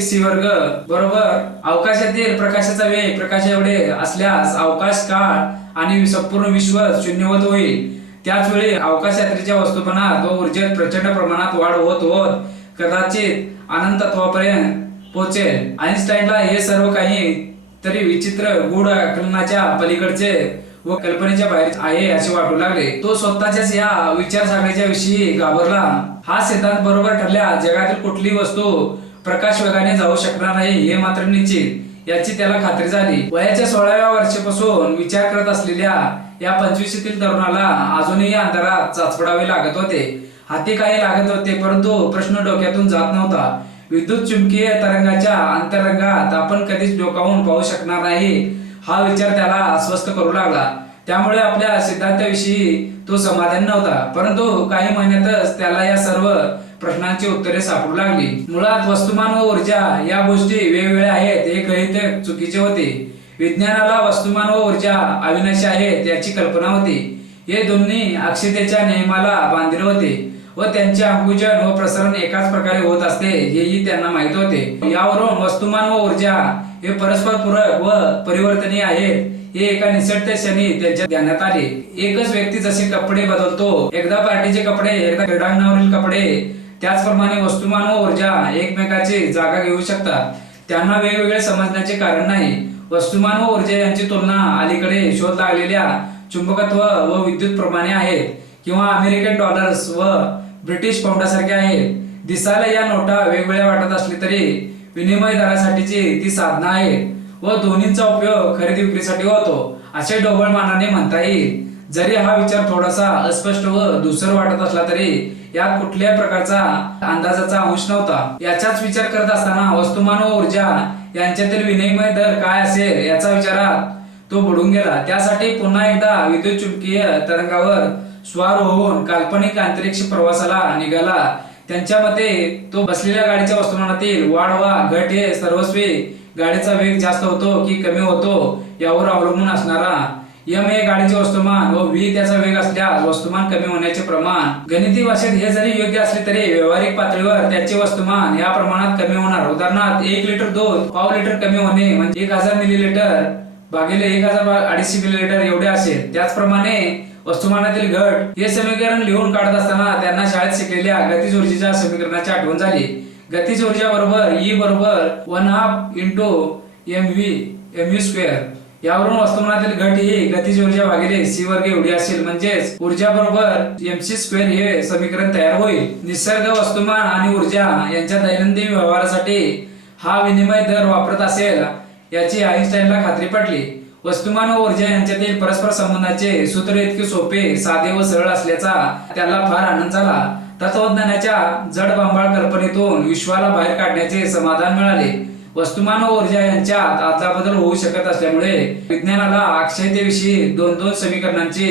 c वर्ग बरोबर अवकाशातील प्रकाशाचा वेग प्रकाश एवढे असल्यास अवकाश काळ आणि संपूर्ण विश्व शून्यवत होईल. त्याच वेळी अवकाश यात्रेच्या वस्तुमानात व ऊर्जेत प्रचंड प्रमाणात वाढ होत होत कदाचित अनंतत्वापर्यंत पोहोचेल. आइन्स्टाईनला हे सर्व काही तरी विचित्र गूढ आकलनाच्या पलीकडचे व कल्पनेच्या बाहेर आहे असे वाटू लागले. तो स्वतःच्याच या विचारसारणीच्या विषयी घाबरला. हा सिद्धांत बरोबर ठरल्या जगातील कुठलीही वस्तू प्रकाश वेगाने जाऊ शकणार नाही हे मात्र निश्चित याची त्याला खात्री झाली. वयाच्या 16व्या वर्षापासून विचार करत असलेल्या या 25तील तरुणाला अजूनही अंधारात चाचपडावे लागत होते. हाती काही लागत होते, परंतु प्रश्न डोक्यातून जात नव्हता. विद्युत चुंबकीय तरंगाच्या अंतरंगात आपण कधीच डोकावून पाहू शकणार नाही हा विचार त्याला अस्वस्थ करू लागला. त्यामुळे आपल्या सिद्धांताविषयी तो समाधानी नव्हता. परंतु काही महिन्यातच त्याला या सर्व प्रश्नांची उत्तरे सापडू लागली. मुळात वस्तुमान व ऊर्जा या गोष्टी वेगवेगळ्या आहेत हे गृहीतक चुकीचे होते. विज्ञानाला वस्तुमान व ऊर्जा अविनाशी आहेत याची कल्पना होती. हे दोन्ही अक्षयतेच्या नियमाला बांधील होते व त्यांचे अंकुजन व प्रसरण एकाच प्रकारे होत असते हेही त्यांना माहित होते. यावरून वस्तुमान व ऊर्जा हे परस्पर पूरक व परिवर्तनीय आहेत हे एका निसटत्या क्षणी त्यांच्या ध्यानात आले. एकच व्यक्ती जसे कपडे बदलतो, एकदा पार्टीचे कपडे एकदा क्रीडांगणावरील कपडे, त्याचप्रमाणे वस्तुमान व ऊर्जा एकमेकाची जागा घेऊ शकतात. त्यांना वेगवेगळे समजण्याचे कारण नाही. वस्तुमान व ऊर्जा यांची तुलना अलीकडे शोध लागलेल्या चुंबकत्व व विद्युत प्रमाणे आहेत किंवा अमेरिकन डॉलर्स व ब्रिटिश पाऊंडासारखे आहेत. दिसायला या नोटा वेगवेगळ्या वाटत असले तरी विनिमय दरासाठीची ती साधना आहेत व दोन्हींचा उपयोग खरेदी विक्रीसाठी होतो असे ढोबळ मानाने म्हणता येईल. जरी हा विचार थोडासा अस्पष्ट व धूसर वाटत असला तरी यात कुठल्याही प्रकारचा अंदाजाचा अंश नव्हता. याचाच विचार करत असताना वस्तुमान व ऊर्जा यांच्यातील विनिमय दर काय असेल याचा विचारात तो बुडून गेला. त्यासाठी पुन्हा एकदा विद्युत चुंबकीय तरंगावर स्वार होऊन काल्पनिक अंतरिक्ष प्रवासाला निघाला. त्यांच्या मते तो बसलेल्या गाडीच्या वस्तुमानातील वाढ वा घट हे सर्वस्वी गाडीचा वेग जास्त होतो की कमी होतो यावर अवलंबून असणारा एम हे गाडीचे वस्तुमान व व्ही त्याचा वेग असल्यास वस्तुमान कमी होण्याचे प्रमाण. गणिती भाषेत हे जरी योग्य असले तरी व्यावहारिक पातळीवर त्याचे वस्तुमान या प्रमाणात कमी होणार. उदाहरणार्थ 1 लिटर दूध पाव लिटर कमी होणे म्हणजे 1000 मिलीलिटर भागिले 1250 मिलीलिटर एवढे असेल. त्याचप्रमाणे वस्तुमानातील घट हे समीकरण लिहून काढत असताना त्यांना शाळेत शिकलेल्या गतिज ऊर्जेच्या समीकरणाची आठवण झाली. गतिज ऊर्जा बरोबर E बरोबर 1/2 इंटू mv स्क्वेअर. यावरून वस्तुमानातील घट ही गतिज ऊर्जा भागिले c वर्ग एवढी असेल. म्हणजेच ऊर्जा बरोबर mc स्क्वेअर हे समीकरण तयार होईल. निसर्ग, वस्तुमान आणि ऊर्जा यांच्या दैनंदिन व्यवहारासाठी हा विनिमय दर वापरत असेल याची आईन्स्टाईनला खात्री पटली. वस्तुमान व ऊर्जा यांच्यातील परस्पर संबंधाचे सूत्र इतके सोपे, साधे व सरळ असल्याचा त्याला फार आनंद झाला. तत्वज्ञानाच्या जडबांबाळ कल्पनेतून विश्वाला बाहेर काढण्याचे समाधान मिळाले. वस्तुमान व ऊर्जा यांच्यात अदलाबदल होऊ शकत असल्यामुळे विज्ञानाला अक्षयतेविषयी 2 समीकरणांची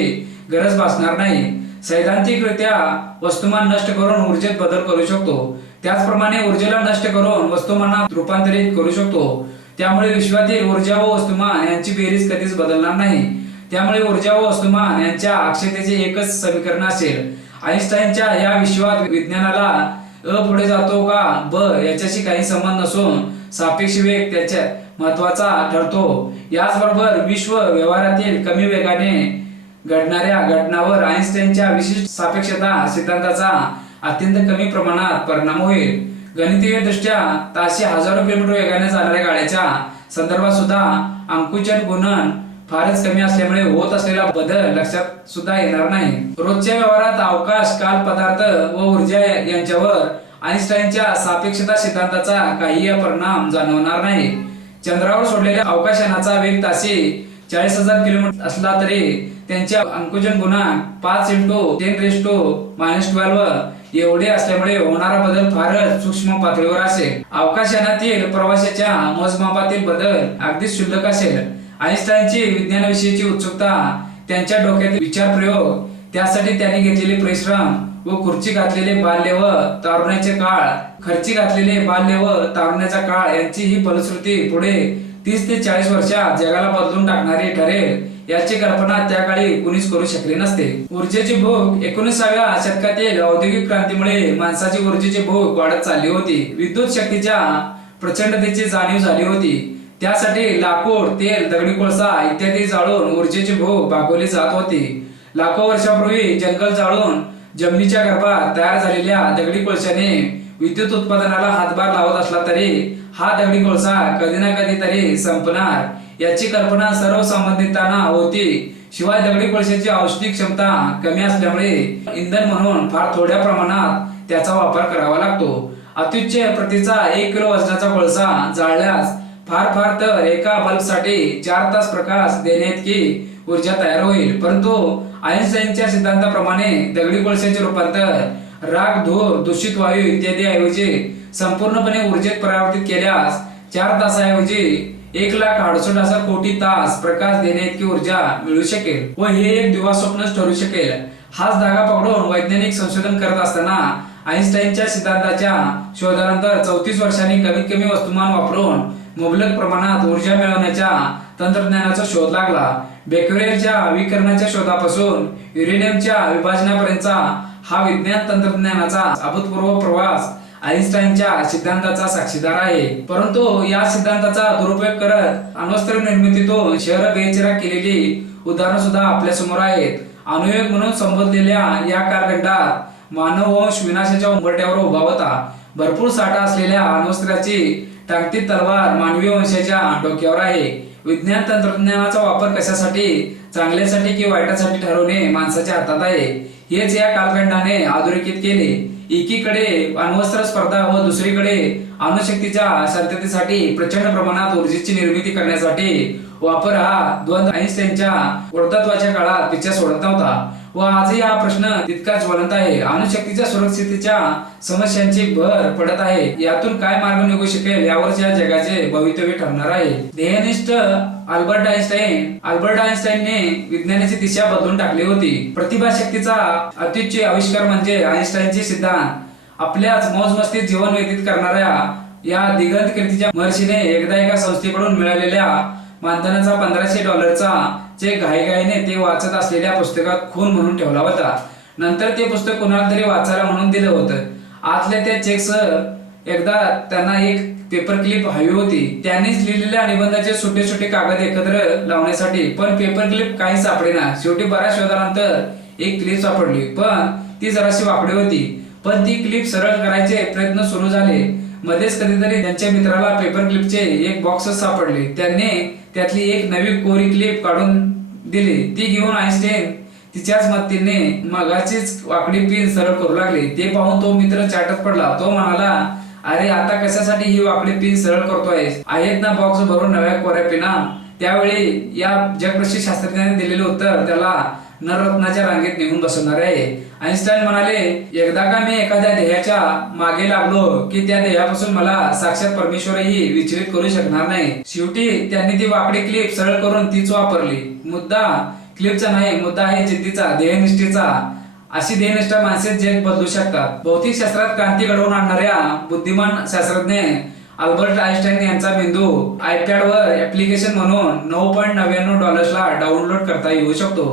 गरज भासणार नाही. सैद्धांतिकरित्या वस्तुमान नष्ट करून ऊर्जेत बदल करू शकतो, त्याचप्रमाणे ऊर्जेला नष्ट करून वस्तुमानात रूपांतरित करू शकतो. त्यामुळे विश्वातील ऊर्जा व वस्तुमान यांची बेरीज कधीच बदलणार नाही. त्यामुळे ऊर्जा व वस्तुमान यांच्या अक्षयतेचे एकच समीकरण असेल. आईन्स्टाईनच्या या विश्वात विज्ञानाला अ पुढे जातो का ब याच्याशी काही संबंध नसून सापेक्ष वेग त्याच्या महत्वाचा ठरतो. याचबरोबर विश्व व्यवहारातील कमी वेगाने घडणाऱ्या घटनांवर आईन्स्टाईनच्या विशिष्ट सापेक्षता सिद्धांताचा अत्यंत कमी प्रमाणात परिणाम होईल. गणितीय दृष्ट्या ताशी हजारो किलोमीटर वेगाने जाणाऱ्या गाड्याच्या संदर्भात सुद्धा अंकुचन गुणन फारच कमी असल्यामुळे होत असलेला बदल लक्षात सुद्धा येणार नाही. रोजच्या व्यवहारात अवकाश, काल, पदार्थ व ऊर्जा यांच्यावर आईन्स्टाईनच्या सापेक्षता सिद्धांताचा काही परिणाम जाणवणार नाही. चंद्रावर सोडलेल्या अवकाशयानाचा वेग ताशी 40,000 किलोमीटर असला तरी त्यांच्या अंकुजन गुणांक 5 × 10⁻12 एवढे असल्यामुळे होणारा बदल फारच सूक्ष्म पातळीवर असेल. अवकाशयानातील प्रवाशाच्या मोजमापातील बदल अगदी क्षुल्लक असेल. आईन्स्टाईनची विज्ञानाविषयीची उत्सुकता, त्यांच्या डोक्यातील विचार प्रयोग, त्यासाठी त्यांनी घेतलेले परिश्रम व खर्ची घातलेले बाल्य व तारुण्याचा काळ यांची ही फलश्रुती पुढे 30 ते 40 वर्षात जगाला बदलून टाकणारी ठरेल याची कल्पना त्या काळी कुणीच करू शकले नसते. ऊर्जेची भूक 19व्या शतकातील औद्योगिक क्रांतीमुळे माणसाची ऊर्जेची भूक वाढत चालली होती. विद्युत शक्तीच्या प्रचंडतेची जाणीव झाली होती. त्यासाठी लाकूड, तेल, दगडी कोळसा इत्यादी जाळून ऊर्जेची भूक भागवली जात होती. लाखो वर्षापूर्वी जंगल जाळून जमिनीच्या गर्भात तयार झालेल्या दगडी कोळशाने विद्युत उत्पादनाला हातभार लावत असला तरी हा दगडी कोळसा कधी ना कधी तरी संपणार याची कल्पना सर्व संबंधितांना होती. शिवाय दगडी कोळशाची औष्णिक क्षमता कमी असल्यामुळे इंधन म्हणून फार थोड्या प्रमाणात त्याचा वापर करावा लागतो. अत्युच्च प्रतीचा 1 किलो वजनाचा कोळसा जाळल्यास फार तर एका बल्बसाठी 4 तास प्रकाश देण्याइतकी ऊर्जा तयार होईल. परंतु आईन्स्टाईनच्या सिद्धांताप्रमाणे दगडी कोळशाचे रूपांतर राग, धूर, दूषित वायू इत्यादी ऐवजी संपूर्णपणे ऊर्जेत परावर्तित केल्यास 4 तासाऐवजी 1,68,000 कोटी तास प्रकाश देणे इतकी ऊर्जा मिळू शकेल व हे एक दिवा स्वप्नच ठरू शकेल. हाच धागा पकडून वैज्ञानिक संशोधन करत असताना आईन्स्टाईनच्या सिद्धांताच्या शोधानंतर 34 वर्षांनी कमीत कमी वस्तुमान वापरून मुबलक प्रमाणात ऊर्जा मिळवण्याच्या तंत्रज्ञानाचा शोध लागला. बेक्वेरेलच्या विकिरणाच्या शोधापासून युरेनियमच्या विभाजनापर्यंतचा हा विज्ञान तंत्रज्ञानाचा अभूतपूर्व प्रवास आईन्स्टाईनच्या सिद्धांताचा साक्षीदार आहे. परंतु या सिद्धांताचा दुरुपयोग करत अण्वस्त्र निर्मितीतून शहर बेचिराख केलेली उदाहरणं सुद्धा आपल्या समोर आहेत. अणुयुग म्हणून संबोधलेल्या या कालखंडात मानववंश विनाशाच्या उंबरठ्यावर उभा होता. भरपूर साठा असलेल्या अण्वस्त्राची टांगती तलवार मानवी वंशाच्या डोक्यावर आहे. विज्ञान तंत्रज्ञानाचा वापर कशासाठी, चांगल्यासाठी की वाईटासाठी ठरवणे माणसाच्या हातात आहे. हेच या कालखंडाने अधोरेखित केले. एकीकडे अण्वस्त्र स्पर्धा व दुसरीकडे अणुशक्तीच्या शांततेसाठी प्रचंड प्रमाणात ऊर्जेची निर्मिती करण्यासाठी वापर हा द्वंद्व आईन्स्टाईनच्या वृद्धत्वाच्या काळात पिच्छा सोडत नव्हता व आजही हा प्रश्न तितकाच ज्वलंत आहे. अणुशक्तीच्या सुरक्षिततेच्या समस्यांची भर पडत आहे. यातून काय मार्ग निघू शकेल यावर या जगाचे भवितव्य ठरणार आहे. ध्येयनिष्ठ अल्बर्ट आइन्स्टाईनने विज्ञानाची दिशा बदलून टाकली होती. प्रतिभाशक्तीचा अत्युच्च आविष्कार म्हणजे आइन्स्टाईनचे सिद्धांत. आपल्याच मौजमस्तीत जीवन व्यतीत करणाऱ्या या दिगंत कीर्तीच्या महर्षीने एकदा एका संस्थेकडून मिळालेल्या मानधनाचा $1500 चेक घाईघाईने ते वाचत असलेल्या पुस्तकात खून म्हणून ठेवला होता. नंतर ते पुस्तक कुणाला तरी वाचायला म्हणून दिलं होतं. आतल्या त्या चेकसह एकदा त्यांना एक पेपर क्लिप हवी होती. त्यांनीच लिहिलेल्या निबंधाचे सुटे सुटे कागद एकत्र लावण्यासाठी, पण पेपर क्लिप काही सापडेना. शेवटी बऱ्याच शोधानंतर एक क्लिप सापडली, पण ती जराशी वाकडी होती. पण ती क्लिप सरळ करायचे प्रयत्न सुरू झाले. मध्येच कधीतरी त्यांच्या मित्राला पेपर क्लिपचे एक बॉक्स सापडले. त्यांनी त्यातली एक नवी कोरी क्लिप काढून दिली. ती घेऊन आइन्स्टाईन तिच्याच मदतीने मगाचीच वाकडी पिन सरळ करू लागले. ते पाहून तो मित्र चाटत पडला. तो म्हणाला, अरे आता कशासाठी ही वाकडी पिन सरळ करतोय? आहेत ना बॉक्स भरून नव्या कोऱ्या पिना. त्यावेळी या जगप्रसिद्ध शास्त्रज्ञाने दिलेले उत्तर त्याला नररत्नाच्या रांगेत नेऊन बसवणार आहे. आइन्स्टाईन म्हणाले, एकदा का मी एखाद्या ध्येयाच्या मागे लागलो की त्या ध्येयापासून मला साक्षात परमेश्वरही विचलित करू शकणार नाही. शेवटी त्यांनी ती वाकडी क्लिप सरळ करून तीच वापरली. मुद्दा क्लिपचा नाही, मुद्दा आहे जिद्दीचा, ध्येयनिष्ठेचा. अशी ध्येयनिष्ठा माणसेच जग बदलू शकतात. भौतिक शास्त्रात क्रांती घडवून आणणाऱ्या बुद्धिमान शास्त्रज्ञ अल्बर्ट आइन्स्टाईन यांचा मेंदू आयपॅडवर ऍप्लिकेशन म्हणून $9.99 डाउनलोड करता येऊ शकतो.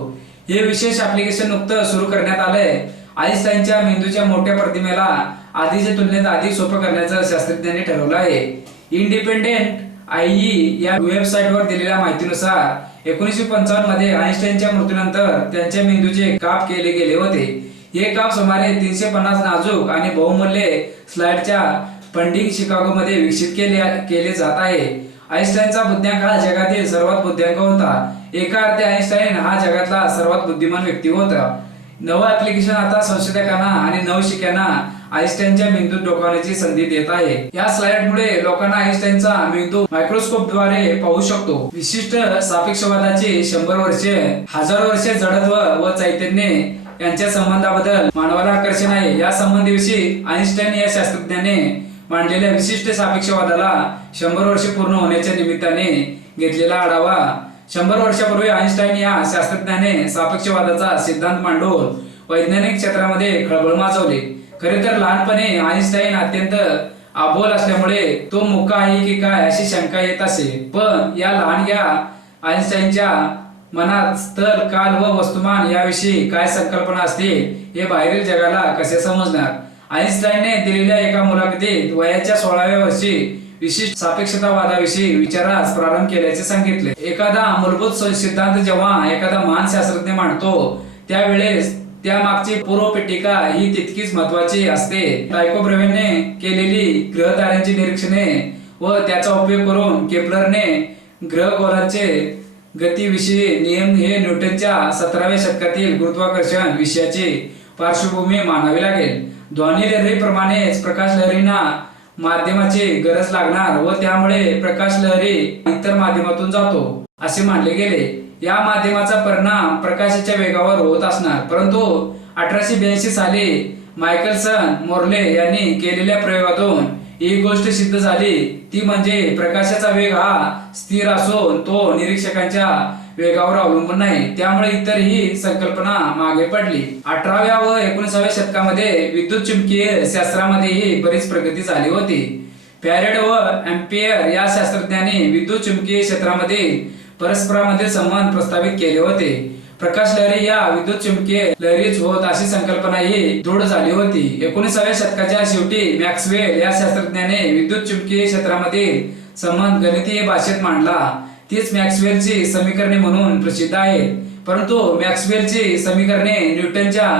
हे विशेष ऍप्लिकेशन नुकतं सुरू करण्यात आलंय. आइन्स्टाईनच्या मेंदूच्या मोठ्या प्रतिमेला आधीच्या तुलनेत अधिक सोपं करण्याचं शास्त्रज्ञांनी ठरवलं आहे. इंडिपेंडेंट आयई या वेबसाईटवर दिलेल्या माहितीनुसार 1955 मध्ये आइन्स्टाईनच्या मृत्यूनंतर त्यांच्या मेंदूचे काप केले गेले होते. हे काप सुमारे 350 नाजूक आणि बहुमूल्य स्लाइडच्या फंडिंग शिकागोमध्ये विकसित केले जात आहे. आइन्स्टाईनचा बुद्ध्यांक हा जगातील सर्वात बुद्धिमान होता. एका अर्थी आइन्स्टाईन हा जगातला सर्वात बुद्धिमान व्यक्ती होता. नवं ऍप्लिकेशन आता संशोधकांना आणि नवशिक्यांना आइन्स्टाईनच्या मेंदूत डोकावण्याची संधी देत आहे. या स्लाइडमुळे लोकांना आइन्स्टाईनचा मेंदू मायक्रोस्कोपद्वारे पाहू शकतो. विशिष्ट सापेक्षवादाची 100 वर्षे, 1000 वर्षे जडत्व व चैतन्य यांच्या संबंधाबद्दल मानवाला आकर्षण आहे. या संबंधीविषयी आइन्स्टाईन या शास्त्रज्ञाने मांडलेल्या विशिष्ट सापेक्षवादाला 100 वर्षे पूर्ण होण्याच्या निमित्ताने घेतलेला आढावा. 100 वर्षापूर्वी आइन्स्टाईन या शास्त्रज्ञाने सापेक्षवादाचा सिद्धांत मांडून वैज्ञानिक क्षेत्रामध्ये खळबळ माजवली. खरे तर लहानपणी आइन्स्टाईन अत्यंत अबोल असल्यामुळे तो मुका आहे की काय अशी शंका येत असे. पण या लहानग्या आइन्स्टाईनच्या मनात स्थल, काल व वस्तुमान याविषयी काय संकल्पना असतील हे बाहेरील जगाला कसे समजणार? आइन्स्टाईनने दिलेल्या एका मुलाखतीत वयाच्या 16व्या वर्षी विशिष्ट सापेक्षतावादाविषयी विचारास प्रारंभ केल्याचे सांगितले. एखादा मूलभूत सिद्धांत जेव्हा एखादा महान शास्त्रज्ञ मांडतो त्यावेळेस त्यामागची पूर्वपीठिका ही तितकीच महत्वाची असते. टायको ब्रेव्हेने केलेली ग्रहताऱ्यांची निरीक्षणे व त्याचा उपयोग करून केप्लरने ग्रहगोलांचे गतीविषयी नियम हे न्यूटनच्या 17व्या शतकातील गुरुत्वाकर्षण विषयाची पार्श्वभूमी मानावी लागेल. ध्वनी लहरीप्रमाणेच प्रकाश लहरींना माध्यमाची गरज लागणार व त्यामुळे प्रकाश लहरी इतर माध्यमातून जातो असे मानले गेले. या माध्यमाचा परिणाम प्रकाशाच्या वेगावर होत असणार. परंतु 1882 साली मायकलसन मोर्ले यांनी केलेल्या प्रयोगातून एक गोष्ट सिद्ध झाली, ती म्हणजे प्रकाशाचा वेग हा स्थिर असून तो निरीक्षकांच्या वेगावर अवलंबून नाही. त्यामुळे इतर ही संकल्पना मागे पडली. 18व्या व 19व्या शतकामध्ये विद्युत चुंबकीय शास्त्रामध्येही बरीच प्रगती झाली होती. फॅरेड व अँपियर या शास्त्रज्ञांनी विद्युत चुंबकीय क्षेत्रामध्ये परस्परांमधील संबंध प्रस्थापित केले होते. प्रकाश लहरी या विद्युत चुंबकीय लहरीच होत अशी कल्पना ही दृढ झाली होती. 19व्या शतकाच्या शेवटी मॅक्सवेल या शास्त्रज्ञाने विद्युत चुंबकीय क्षेत्रामधील संबंध गणितीय भाषेत मांडला. तीच मॅक्सवेलची समीकरणे म्हणून प्रसिद्ध आहेत. परंतु मॅक्सवेलची समीकरणे न्यूटनच्या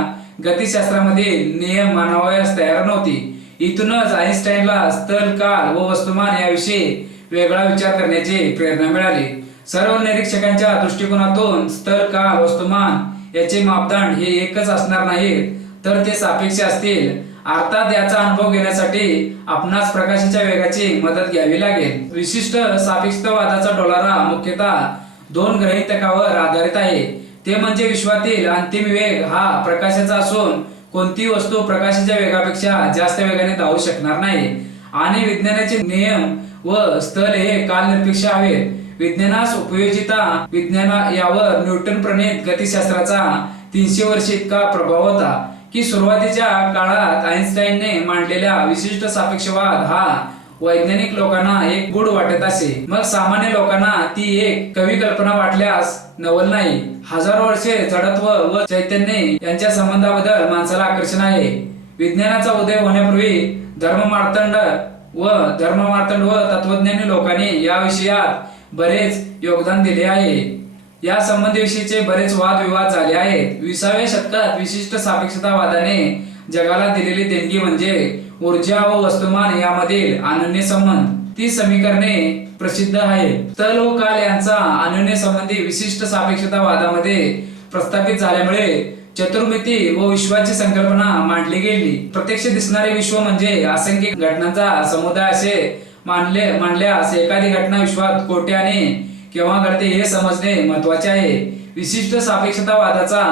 गतिशास्त्रामधील नियम मानावयास तयार नव्हती. इथूनच आईन्स्टाईनला स्थल, काल व वस्तुमान याविषयी वेगळा विचार करण्याची प्रेरणा मिळाली. सर्व निरीक्षकांच्या दृष्टिकोनातून स्थल, काल, वस्तुमान याचे मापदंड हे एकच असणार नाहीत, तर ते सापेक्ष असतील. अर्थात याचा अनुभव घेण्यासाठी आपणास प्रकाशाच्या वेगाची मदत घ्यावी लागेल. विशिष्ट सापेक्षतावादाचा डोलारा मुख्यतः दोन गृहीतकावर आधारित आहे. ते म्हणजे विश्वातील अंतिम वेग हा प्रकाशाचा असून कोणती वस्तू प्रकाशाच्या वेगापेक्षा जास्त वेगाने धावू शकणार नाही, आणि विज्ञानाचे नियम व स्थल हे कालनिरपेक्ष हवेत. विज्ञानास उपयोजिता विज्ञान यावर न्यूटन प्रणीत गतिशास्त्राचा 300 वर्ष इतका प्रभाव होता की सुरुवातीच्या काळात आईन्स्टाईनने मांडलेला विशिष्ट सापेक्षवाद हा वैज्ञानिक लोकांना एक गूढ वाटत असे. मग सामान्य लोकांना ती एक कवी कल्पना वाटल्यास नवल नाही. हजारो वर्षे जडत्व व चैतन्य यांच्या संबंधाबद्दल माणसाला आकर्षण आहे. विज्ञानाचा उदय होण्यापूर्वी धर्ममार्तंड व तत्वज्ञानी लोकांनी या विषयात बरेच योगदान दिले आहे. या संबंधीविषयीचे बरेच वादविवाद झाले आहेत. 20व्या शतकात विशिष्ट सापेक्षतावादाने जगाला दिलेली देणगी म्हणजे ऊर्जा व वस्तुमान यामधील अनन्य संबंध. ती समीकरणे प्रसिद्ध आहेत. स्थल व काल यांचा अनन्य संबंधी विशिष्ट सापेक्षतावादामध्ये प्रस्थापित झाल्यामुळे चतुर्मिती व विश्वाची संकल्पना मांडली गेली. प्रत्यक्ष दिसणारे विश्व म्हणजे असंख्य घटनांचा समुदाय असे मानल्यास एखादी घटना विश्वात कोट्याने केव्हा घडते हे समजणे महत्वाचे आहे. विशिष्ट सापेक्षतावादाचा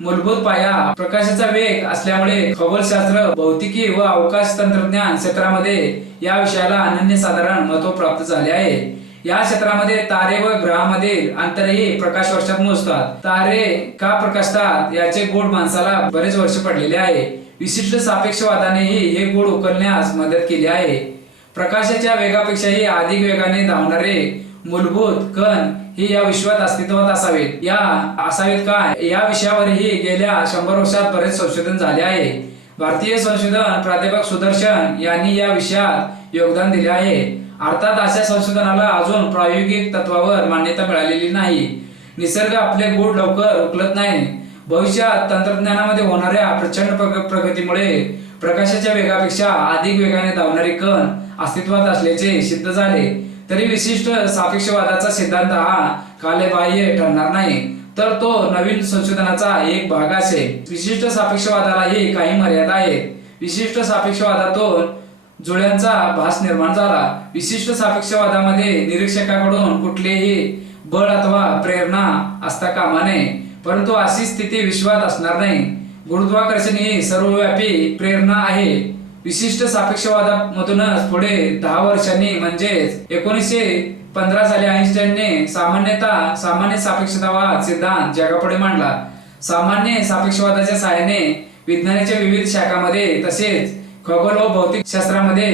मूलभूत पाया प्रकाशाचा वेग असल्यामुळे खगोलशास्त्र, भौतिकी व अवकाश तंत्रज्ञान क्षेत्रामध्ये या विषयाला अनन्यसाधारण महत्व प्राप्त झाले आहे. या क्षेत्रामध्ये तारे व ग्रहांमधील अंतरही प्रकाश वर्षात मोजतात. तारे का प्रकाशतात याचे गूढ माणसाला बरेच वर्ष पडलेले आहे. विशिष्ट सापेक्षवादानेही हे गूढ उकलण्यास मदत केली आहे. प्रकाशाच्या वेगापेक्षाही अधिक वेगाने धावणारे मूलभूत कण हे या विश्वात अस्तित्वात असावेत काय या विषयावरही गेल्या 100 वर्षात बरेच संशोधन झाले आहे. भारतीय संशोधन प्राध्यापक सुदर्शन यांनी या विषयात योगदान दिले आहे. अर्थात अशा संशोधनाला अजून प्रायोगिक तत्वावर मान्यता मिळालेली नाही. निसर्ग आपले गूढ लवकर उकलत नाही. भविष्यात तंत्रज्ञानामध्ये होणाऱ्या प्रचंड प्रगतीमुळे प्रकाशाच्या वेगापेक्षा अधिक वेगाने धावणारे कण अस्तित्वात असल्याचे सिद्ध झाले तरी विशिष्ट सापेक्षवादाचा सिद्धांत हा कालबाह्य ठरणार नाही, तर तो नवीन संशोधनाचा एक भाग असेल. विशिष्ट सापेक्षवादालाही काही मर्यादा आहेत. विशिष्ट सापेक्षवादातून जुळ्यांचा भास निर्माण झाला. विशिष्ट सापेक्षवादामध्ये निरीक्षकाकडून कुठलेही बळ अथवा प्रेरणा असता कामा नये, परंतु अशी स्थिती विश्वात असणार नाही. गुरुत्वाकर्षण ही सर्वव्यापी प्रेरणा आहे. विशिष्ट सापेक्षवादामधूनच पुढे 10 वर्षांनी म्हणजेच 1915 साली आईन्स्टाईनने सामान्य सापेक्षतावाद सिद्धांत जगापुढे मांडला. सामान्य सापेक्षवादाच्या सहाय्याने विज्ञानाच्या विविध शाखांमध्ये तसेच खगोल व भौतिक शास्त्रामध्ये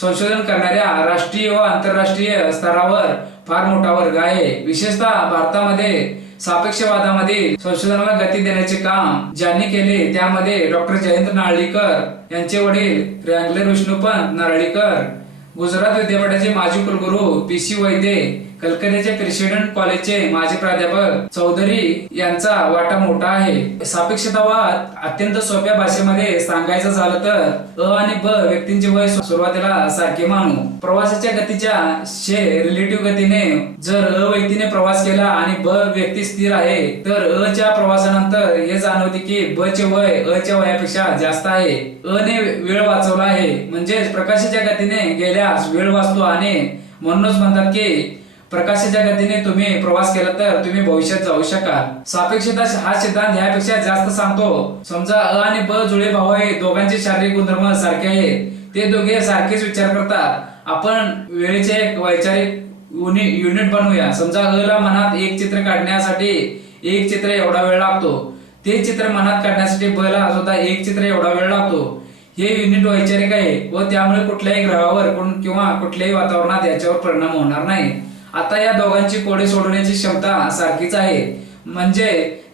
संशोधन करणाऱ्या राष्ट्रीय व आंतरराष्ट्रीय स्तरावर फार मोठा वर्ग आहे. विशेषतः भारतामध्ये सापेक्षवादामध्ये संशोधनाला गती देण्याचे काम ज्यांनी केले त्यामध्ये डॉक्टर जयंत नारळीकर यांचे वडील रँगलर विष्णुपंत नारळीकर, गुजरात विद्यापीठाचे माजी कुलगुरू PC वैद्य, कलकत्त्याचे प्रेसिडेंट कॉलेजचे माजी प्राध्यापक चौधरी यांचा वाटा मोठा आहे. सापेक्षतावाद अत्यंत सोप्या भाषेमध्ये सांगायचं झालं तर अ आणि ब व्यक्तींचे वय सुरुवातीला सारखे मानू. प्रवासाच्या गतीच्या रिलेटिव्ह गतीने जर अ व्यक्तीने प्रवास केला आणि ब व्यक्ती स्थिर आहे तर अ च्या प्रवासानंतर हे जाणवते की ब चे वय अ च्या वयापेक्षा जास्त आहे. अ ने वेळ वाचवला आहे, म्हणजेच प्रकाशाच्या गतीने गेल्यास वेळ वाचतो आणि म्हणूनच म्हणतात की प्रकाशाच्या गतीने तुम्ही प्रवास केला तर तुम्ही भविष्यात जाऊ शकाल. सापेक्षता हा सिद्धांत ह्यापेक्षा जास्त सांगतो. समजा अ आणि ब जुळे भाऊ आहे, दोघांचे शारीरिक गुणधर्म सारखे आहेत, ते दोघे सारखेच विचार करतात. आपण वेळेचे एक वैचारिक युनिट बनवूया. समजा अ ला मनात एक चित्र काढण्यासाठी एक चित्र एवढा वेळ लागतो, ते चित्र मनात काढण्यासाठी ब ला सुद्धा एक चित्र एवढा वेळ लागतो. हे युनिट वैचारिक आहे व त्यामुळे कुठल्याही ग्रहावर किंवा कुठल्याही वातावरणात याच्यावर परिणाम होणार नाही. आता या दोघांची कोडे सोडवण्याची क्षमता सारखीच आहे. म्हणजे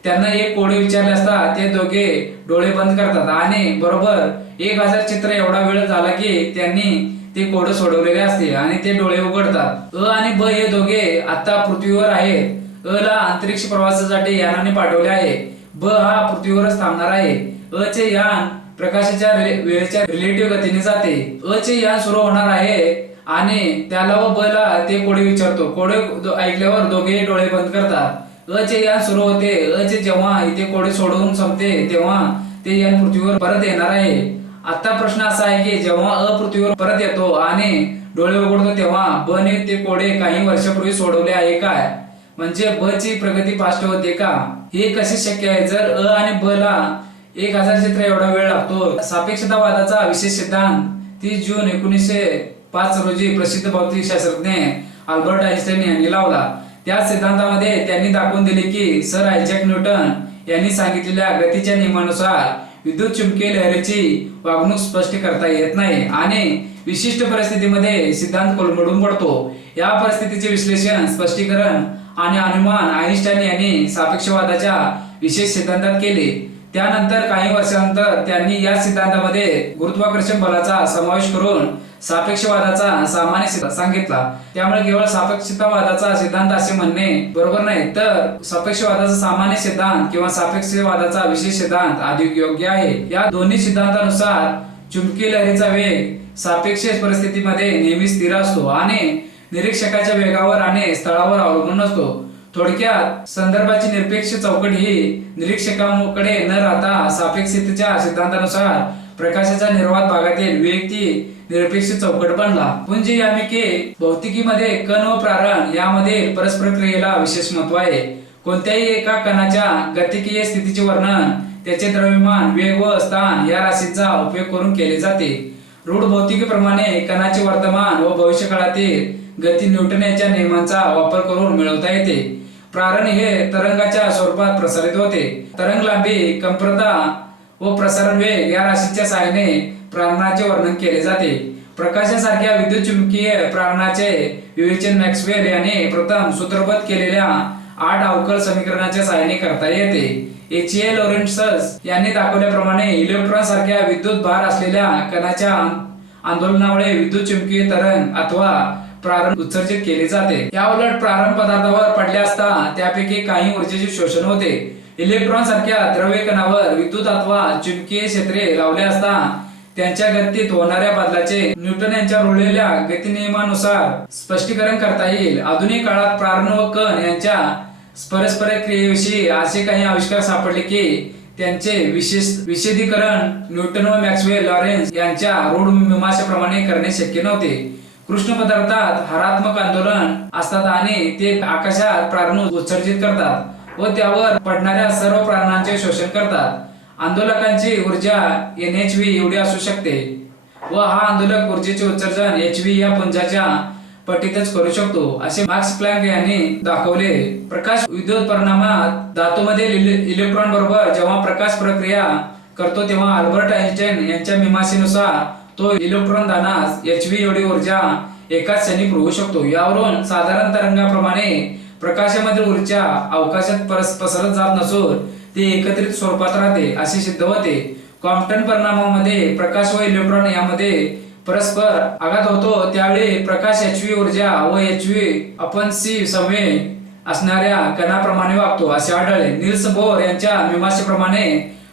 त्यांना एक कोडे विचारले असता ते दोघे डोळे बंद करतात आणि बरोबर 1000 चित्र एवढा वेळ झाला की त्यांनी ते कोड सोडवलेले असते आणि ते डोळे उघडतात. अ आणि ब हे दोघे आता पृथ्वीवर आहेत. अ ला अंतरिक्ष प्रवासासाठी यानाने पाठवले आहे. ब हा पृथ्वीवरच थांबणार आहे. अ चे यान प्रकाशाच्या वेळेच्या रिलेटिव्ह गतीने जाते. अ चे यान सुरू होणार आहे आणि त्याला व ब ला ते कोडे विचारतो. कोडे ऐकल्यावर दोघे डोळे बंद करतात. अ चे यान सुरू होते. अ चे जेव्हा इथे कोडे सोडवून संपते तेव्हा ते यान पृथ्वीवर परत येणार आहे. आता प्रश्न असा आहे की जेव्हा अ पृथ्वीवर परत येतो आणि डोळे उघडतो तेव्हा ब ने ते कोडे काही वर्षापूर्वी सोडवले आहे काय? म्हणजे ब ची प्रगती फास्ट होते का? हे कसे शक्य आहे जर अ आणि ब ला 1000 चित्र एवढा वेळ लागतो? सापेक्षतावादाचा विशेष सिद्धांत 30 जून 1905 रोजी प्रसिद्ध भौतिक शास्त्रज्ञ अल्बर्ट आइन्स्टाईन यांनी लावला. त्या सिद्धांतामध्ये त्यांनी दाखवून दिले की सर आयझॅक न्यूटन यांनी सांगितलेल्या गतीच्या नियमानुसार विद्युत चुंबकीय लहरीची वागणूक स्पष्ट करता येत नाही आणि विशिष्ट परिस्थितीमध्ये सिद्धांत कोलमडून पडतो. या परिस्थितीचे विश्लेषण, स्पष्टीकरण आणि अनुमान आइन्स्टाईन यांनी सापेक्षवादाच्या विशेष सिद्धांतात केले. त्यानंतर काही वर्षांनंतर त्यांनी या सिद्धांतामध्ये गुरुत्वाकर्षण बलाचा समावेश करून सापेक्षवादाचा सामान्य सिद्धांत सांगितला. त्यामुळे केवळ सापेक्षतावादाचा सिद्धांत असे म्हणणे बरोबर नाही, तर सापेक्षवादाचा सामान्य सिद्धांत किंवा सापेक्षवादाचा विशेष सिद्धांत अधिक योग्य आहे. या दोन्ही सिद्धांतानुसार चुंबकीय लहरीचा वेग सापेक्ष परिस्थितीमध्ये नेहमी स्थिर असतो आणि निरीक्षकाच्या वेगावर आणि स्थळावर अवलंबून असतो. थोडक्यात संदर्भाची निरपेक्ष चौकट ही निरीक्षकांकडे न राहता सापेक्षतेच्या सिद्धांतानुसार प्रकाशाच्या निर्वात भागातील वेग ती निरपेक्ष चौकट बनला. पुंज यामिके भौतिकीमध्ये कण व प्रारण यामध्ये परस्पर क्रियेला विशेष महत्व आहे. कोणत्याही एका कणाच्या गतिकीय स्थितीचे वर्णन त्याचे द्रव्यमान, वेग व स्थान या राशींचा उपयोग करून केले जाते. रूढ भौतिकीप्रमाणे कणाचे वर्तमान व भविष्यकाळातील गती न्यूटन यांच्या नियमांचा वापर करून मिळवता येते. प्रारण हे तरंगाच्या स्वरूपात प्रसारित होते. तरंग लांबी, कंपनता व प्रसारण वेग या राशीच्या सहाय्याने प्रारणाचे वर्णन केले जाते. प्रकाशासारख्या विद्युत चुंबकीय प्रारणाचे विवेचन मॅक्सवेल यांनी प्रथम सूत्रबद्ध केलेल्या 8 अवकल समीकरणाच्या सहाय्याने करता येते. H.A. लॉरेन्ट्झ यांनी दाखवल्याप्रमाणे इलेक्ट्रॉन सारख्या विद्युत भार असलेल्या कणाच्या आंदोलनामुळे विद्युत चुंबकीय तरंग अथवा प्रारण उत्सर्जित केले जाते. या उलट प्रारण पदार्थावर पडले असता त्यापैकी काही ऊर्जेचे शोषण होते. इलेक्ट्रॉन सारख्या द्रव्य कणावर विद्युत अथवा चुंबकीय क्षेत्रे लावले असता त्यांच्या गतीत होणाऱ्या बदलाचे न्यूटन यांच्या रुळलेल्या गती नियमानुसार स्पष्टीकरण करता येईल. आधुनिक काळात प्रारण व कण यांच्या परस्पर क्रियेविषयी असे काही आविष्कार सापडले की त्यांचे विशेषीकरण न्यूटन व मॅक्सवेल लॉरेन्झ यांच्या रूढ मीमांसेप्रमाणे करणे शक्य नव्हते. कृष्ण पदार्थात हारात्मक आंदोलन असतात आणि ते आकाशात प्रारण उत्सर्जित करतात व त्यावर पडणाऱ्या सर्व प्रारणांचे शोषण करतात. आंदोलकांची ऊर्जा NhV एवढी असू शकते व हा आंदोलक ऊर्जेचे उत्सर्जन Hv या पुंजाच्या पटीतच करू शकतो असे मार्क्स प्लँक यांनी दाखवले. प्रकाश विद्युत परिणामात धातूमधील इलेक्ट्रॉन बरोबर जेव्हा प्रकाश प्रक्रिया करतो तेव्हा अल्बर्ट आइन्स्टाईन यांच्या मीमांसेनुसार तो इलेक्ट्रॉन दानास Hv एवढी ऊर्जा एकाच क्षणी पुरवू शकतो. यावरून साधारण तरंगाप्रमाणे प्रकाशामधील ऊर्जा अवकाशात पसरत जात नसून ते एकत्रित स्वरूपात राहते असे सिद्ध होते. क्वांटम परिणामामध्ये प्रकाश व इलेक्ट्रॉन यामध्ये परस्पर आघात होतो त्यावेळी प्रकाश Hv ऊर्जा व Hv/c समवेग असणाऱ्या कणाप्रमाणे वागतो असे आढळले. नील्स बोर यांच्या मीमांसेप्रमाणे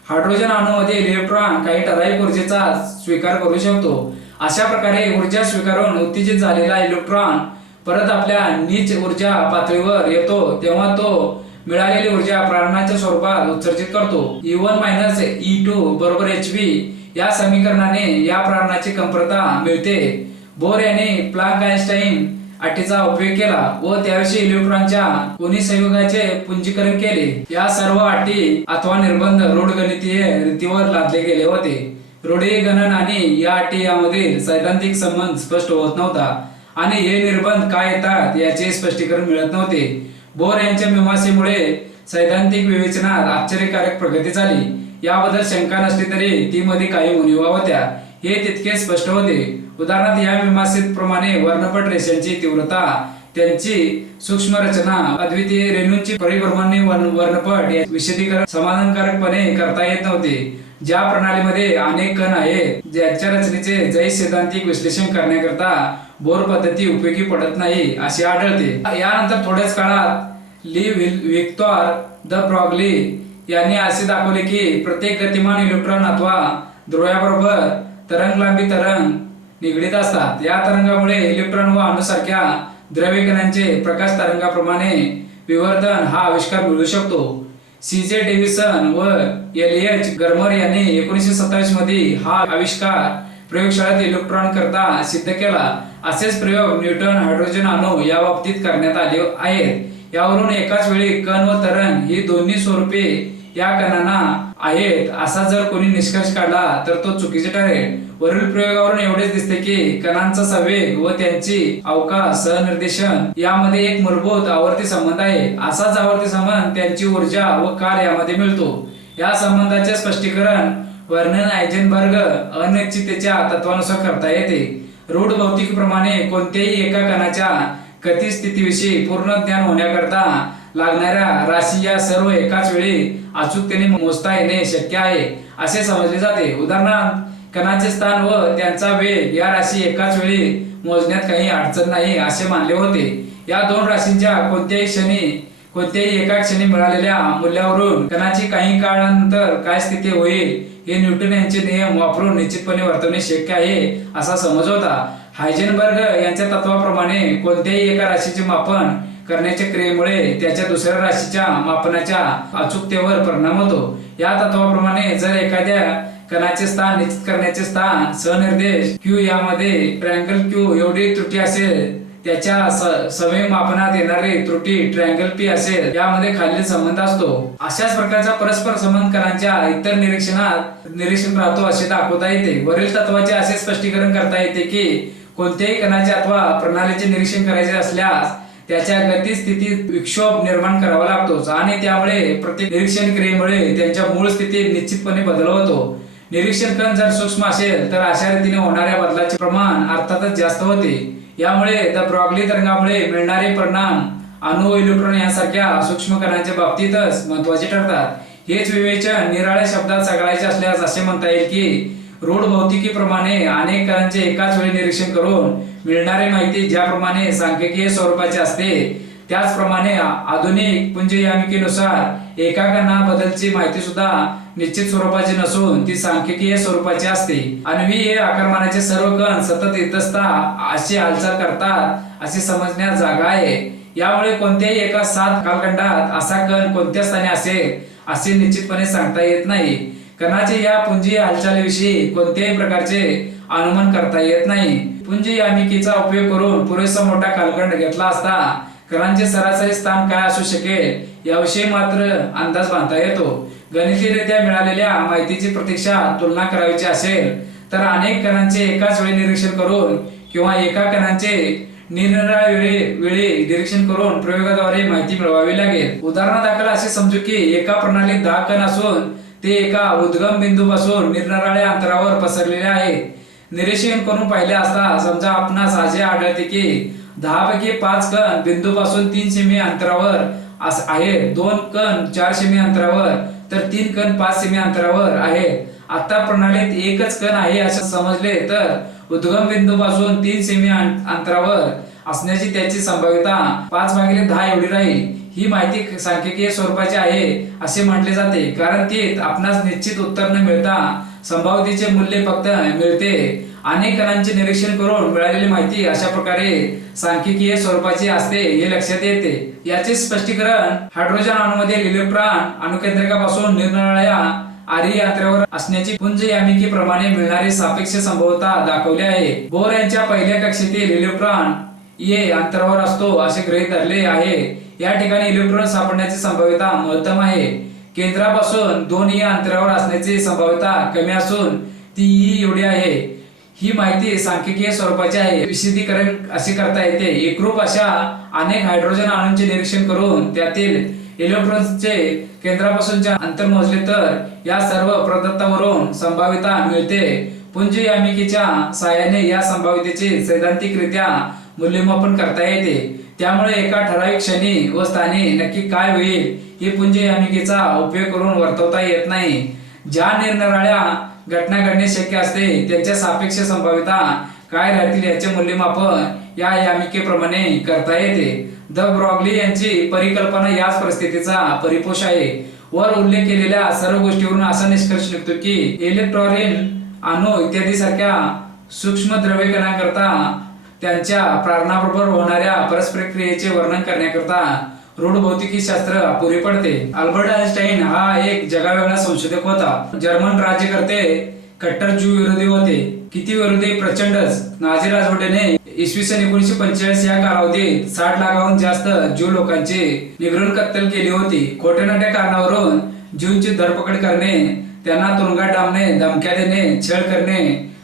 हायड्रोजन अणूमधील इलेक्ट्रॉन काही ठराविक ऊर्जेचा स्वीकार करू शकतो. अशा प्रकारे ऊर्जा स्वीकारून उत्तेजित झालेला इलेक्ट्रॉन परत आपल्या नीच ऊर्जा पातळीवर येतो तेव्हा तो मिळालेली ऊर्जा प्रारणाच्या स्वरूपात उत्सर्जित करतो. E1 - E2 बरोबर Hv या समीकरणाने या प्रारणाची कंपनता मिळते. बोर यांनी प्लँक आइन्स्टाईन अटीचा उपयोग केला व त्याविषयी इलेक्ट्रॉनच्या कोणी संयोगाचे पुंजीकरण केले। या सर्व अटी अथवा निर्बंध रूढगणितीय रीतीवर लादले गेले होते। रूढी गणन आणि या अटी यामधील सैद्धांतिक संबंध स्पष्ट होत नव्हता आणि हे निर्बंध काय येतात याचे स्पष्टीकरण मिळत नव्हते। बोर यांच्या मीमांसेमुळे सैद्धांतिक विवेचनात आश्चर्यकारक प्रगती झाली। याबद्दल शंका नसली तरी ती मध्ये काही उणिवा होत्या हे तितके स्पष्ट होते। उदाहरणार्थ या मीमांसेप्रमाणे वर्णपट रेषांची तीव्रता, त्यांची सूक्ष्म रचना, अद्वितीय रेणूंची परिभ्रमणी वर्णपट या विशदीकरण समाधानकारकपणे करता येत नव्हते। ज्या प्रणालीमध्ये अनेक कण आहेत ज्यांच्या रचनेचे जैस सैद्धांतिक विश्लेषण करण्याकरता बोर पद्धती उपयोगी पडत नाही असे आढळते। यानंतर थोड्याच काळात ली व्हिक्तॉर द ब्रॉग्ली यांनी असे दाखवले की प्रत्येक गतिमान इलेक्ट्रॉन अथवा ध्रुव्याबरोबर तरंग लांबी तरंग निगडीत असतात। या तरंगामुळे इलेक्ट्रॉन व अणूसारख्या द्रव्य कणांचे प्रकाश तरंगाप्रमाणे विवर्तन हा आविष्कार मिळू शकतो। CJ डेव्हिसन व LH गर्मर यांनी 1927 मध्ये हा आविष्कार प्रयोगशाळेत इलेक्ट्रॉन करता सिद्ध केला। असेच प्रयोग न्यूटन हायड्रोजन अणू या बाबतीत करण्यात आले आहेत। यावरून एकाच वेळी कण व तरंग ही दोन्ही स्वरूपे या कणांना आहेत असा जर कोणी निष्कर्ष काढला तर तो चुकीचे ठरेल। वरील प्रयोगावरून एवढेच दिसते की कणांचा संवेग व त्यांची अवकाश सहनिर्देशन यामध्ये एक मूलभूत आवर्ती संबंध आहे। असाच आवर्ती संबंध त्यांची ऊर्जा व काल यामध्ये मिळतो। या संबंधाचे स्पष्टीकरण वर्णन हायझेनबर्ग अनिश्चिततेच्या तत्वानुसार करता येते। रूढ भौतिकीप्रमाणे कोणत्याही एका कणाच्या गती स्थितीविषयी पूर्ण ज्ञान होण्याकरता लागणाऱ्या राशी या सर्व एकाच वेळी अचूकतेने मोजता येणे शक्य आहे असे समजले जाते। उदाहरणार्थ कणाचे स्थान व त्यांचा वेग या राशी एकाच वेळी मोजण्यात काही अडचण नाही असे मानले होते। या दोन राशींच्या कोणत्याही एका क्षणी मिळालेल्या मूल्यावरून कणाची काही काळानंतर काय स्थिती होईल हे न्यूटन यांचे नियम वापरून निश्चितपणे वर्तवणे शक्य आहे असा समज होता। हायझेनबर्ग यांच्या तत्वाप्रमाणे कोणत्याही एका राशीचे मापन करण्याच्या क्रियेमुळे त्याच्या दुसऱ्या राशीच्या मापनाच्या अचूकतेवर परिणाम होतो। या तत्वाप्रमाणे जर एखाद्या कणाचे स्थान निश्चित करण्याचे स्थान सहनिर्देश Q यामध्ये ट्रायंगल Q एवढी त्रुटी असेल, त्याच्या समय मापनात येणारी त्रुटी ट्रायंगल P असेल, यामध्ये खालील संबंध असतो। अशाच प्रकारचा परस्पर संबंध कणांच्या इतर निरीक्षण राहतो असे दाखवता येते। वरील तत्वाचे असे स्पष्टीकरण करता येते की कोणत्याही कणाचे अथवा प्रणालीचे निरीक्षण करायचे असल्यास त्याच्या गती स्थितीत विक्षोभ निर्माण करावा लागतोच आणि त्यामुळे प्रत्येक निरीक्षण क्रियेमुळे त्यांच्या मूळ स्थितीत निश्चितपणे बदल होतो। निरीक्षण कण जर सूक्ष्म असेल तर अशा रीतीने होणाऱ्या बदलाचे प्रमाण अर्थातच जास्त होते। यामुळे द ब्रॉग्ली तरंगामुळे मिळणारे परिणाम अणु व इलेक्ट्रॉन यांसारख्या सूक्ष्म कणांच्या बाबतीतच महत्त्वाचे ठरतात। हेच विवेचन निराळ्या शब्दात सांगायचे असल्यास असे म्हणता येईल की रूढ भौतिकीप्रमाणे अनेक कणांचे एकाच वेळी निरीक्षण करून मिळणारी माहिती ज्याप्रमाणे सांख्यिकीय स्वरूपाची असते त्याचप्रमाणे आधुनिक पुंजयामिकेनुसार एका कणाबद्दलची माहिती सुद्धा निश्चित स्वरूपाची नसून ती सांख्यिकीय स्वरूपाची असते। अन्वी हे आकारमानाचे सर्व कण सतत इतस्ता अशी हालचाल करतात असे समजण्यास जागा आहे। यामुळे कोणत्याही एका 7 कालखंडात असा कण कोणत्या स्थानी असेल असे निश्चितपणे सांगता येत नाही। कणाचे या पुंजी हालचालीविषयी कोणत्याही प्रकारचे अनुमान करता येत नाही। पुंजयामिकेचा उपयोग करून पुरेसा मोठा कालखंड घेतला असता कणांचे सरासरी स्थान काय असू शकेल याविषयी मात्र अंदाज बांधता येतो। गणितीयरित्या मिळालेल्या माहितीची प्रत्यक्षा तुलना करायची असेल तर अनेक कणांचे एकाच वेळी निरीक्षण करून किंवा एका कणांचे निरनिराळ्या वेळी निरीक्षण करून प्रयोगाद्वारे माहिती मिळवावी लागेल। उदाहरणादाखल असे समजू की एका प्रणालीत 10 कण असून ते एका उद्गम बिंदूपासून निरनिराळ्या अंतरावर पसरलेले आहेत। निरीक्षण करून पाहिले असता समजा आपणास असे आढळते की 10 पैकी 5 कण बिंदूपासून 3 सेमी अंतरावर आहेत, 2 कण 4 सेमी अंतरावर तर 3 कण 5 सेमी अंतरावर आहेत। आता प्रणालीत एकच कण आहे असे समजले तर उद्गम बिंदूपासून 3 सेमी अंतरावर असण्याची त्याची संभाव्यता 5/10 एवढी राहील। ही माहिती सांख्यिकीय स्वरूपाची आहे असे म्हटले जाते कारण ती आपणास निश्चित उत्तर न मिळता संभाव्यतेचे मूल्य फक्त मिळते। अनेक कणांचे निरीक्षण करून मिळालेली माहिती अशा प्रकारे सांख्यिकीय स्वरूपाची असते हे लक्षात येते। याचे स्पष्टीकरण हायड्रोजन अणूमधील इलेक्ट्रॉन अणुकेंद्रकापासून निरनिराळ्या आरी अंतरावर असण्याची पुंजयामिकेप्रमाणे मिळणारी सापेक्ष संभाव्यता दाखवली आहे। बोर यांच्या पहिल्या कक्षेतील इलेक्ट्रॉन ए अंतरावर असतो असे गृहीत धरले आहे. या ठिकाणी इलेक्ट्रॉन सापडण्याची संभाव्यता महत्तम आहे. केंद्रापासून 2 अंतरावर असण्याची संभाव्यता कमी असून ती एवढी आहे. ही माहिती सांख्यिकीय स्वरूपाची आहे. विशदीकरण असे करता येते. एकरूप अशा अनेक हायड्रोजन अणूंचे निरीक्षण करून त्यातील इलेक्ट्रॉन्सचे केंद्रापासूनचे अंतर मोजले तर या सर्व प्रदत्तावरून संभाव्यता मिळते. पुंज यामिकेच्या साहाय्याने या संभाव्यतेचे सैद्धांतिकरित्या मूल्यमापन करता येते. त्यामुळे एका ठराविक क्षणी व स्थानी नक्की काय होईल हे पुंज यामिकेचा उपयोग करून वर्तवता येत नाही. ज्या निरनिराळ्या घटना घडणे शक्य असते त्यांच्या सापेक्ष संभाव्यता काय राहतील याचे मूल्यमापन या यामिकेप्रमाणे करता येते. द ब्रॉग्ली यांची परिकल्पना याच परिस्थितीचा परिपोष आहे. वर उल्लेख केलेल्या सर्व गोष्टीवरून असा निष्कर्ष निघतो की इलेक्ट्रॉन अणू इत्यादी सारख्या सूक्ष्म द्रव्यकणांकरता त्यांच्या प्रारणाबरोबर होणाऱ्या परस्पर क्रियेचे वर्णन करण्याकरता रूढ भौतिकी शास्त्र अपुरी पडते. अल्बर्ट आइन्स्टाईन हा एक जगावेगळा संशोधक होता. जर्मन राज्यकर्ते कट्टर ज्यू विरोधी होते. किती विरोधी? प्रचंडच. नाझी राजवटीने इसवी सन 1945 या कालावधीत 60 लाखाहून जास्त ज्यू लोकांची निग्रोन कत्तल केली होती. खोट्या कारणावरून ज्यूंची धरपकड करणे, त्यांना तुरुंगात डांबणे, धमक्या देणे, छळ करणे,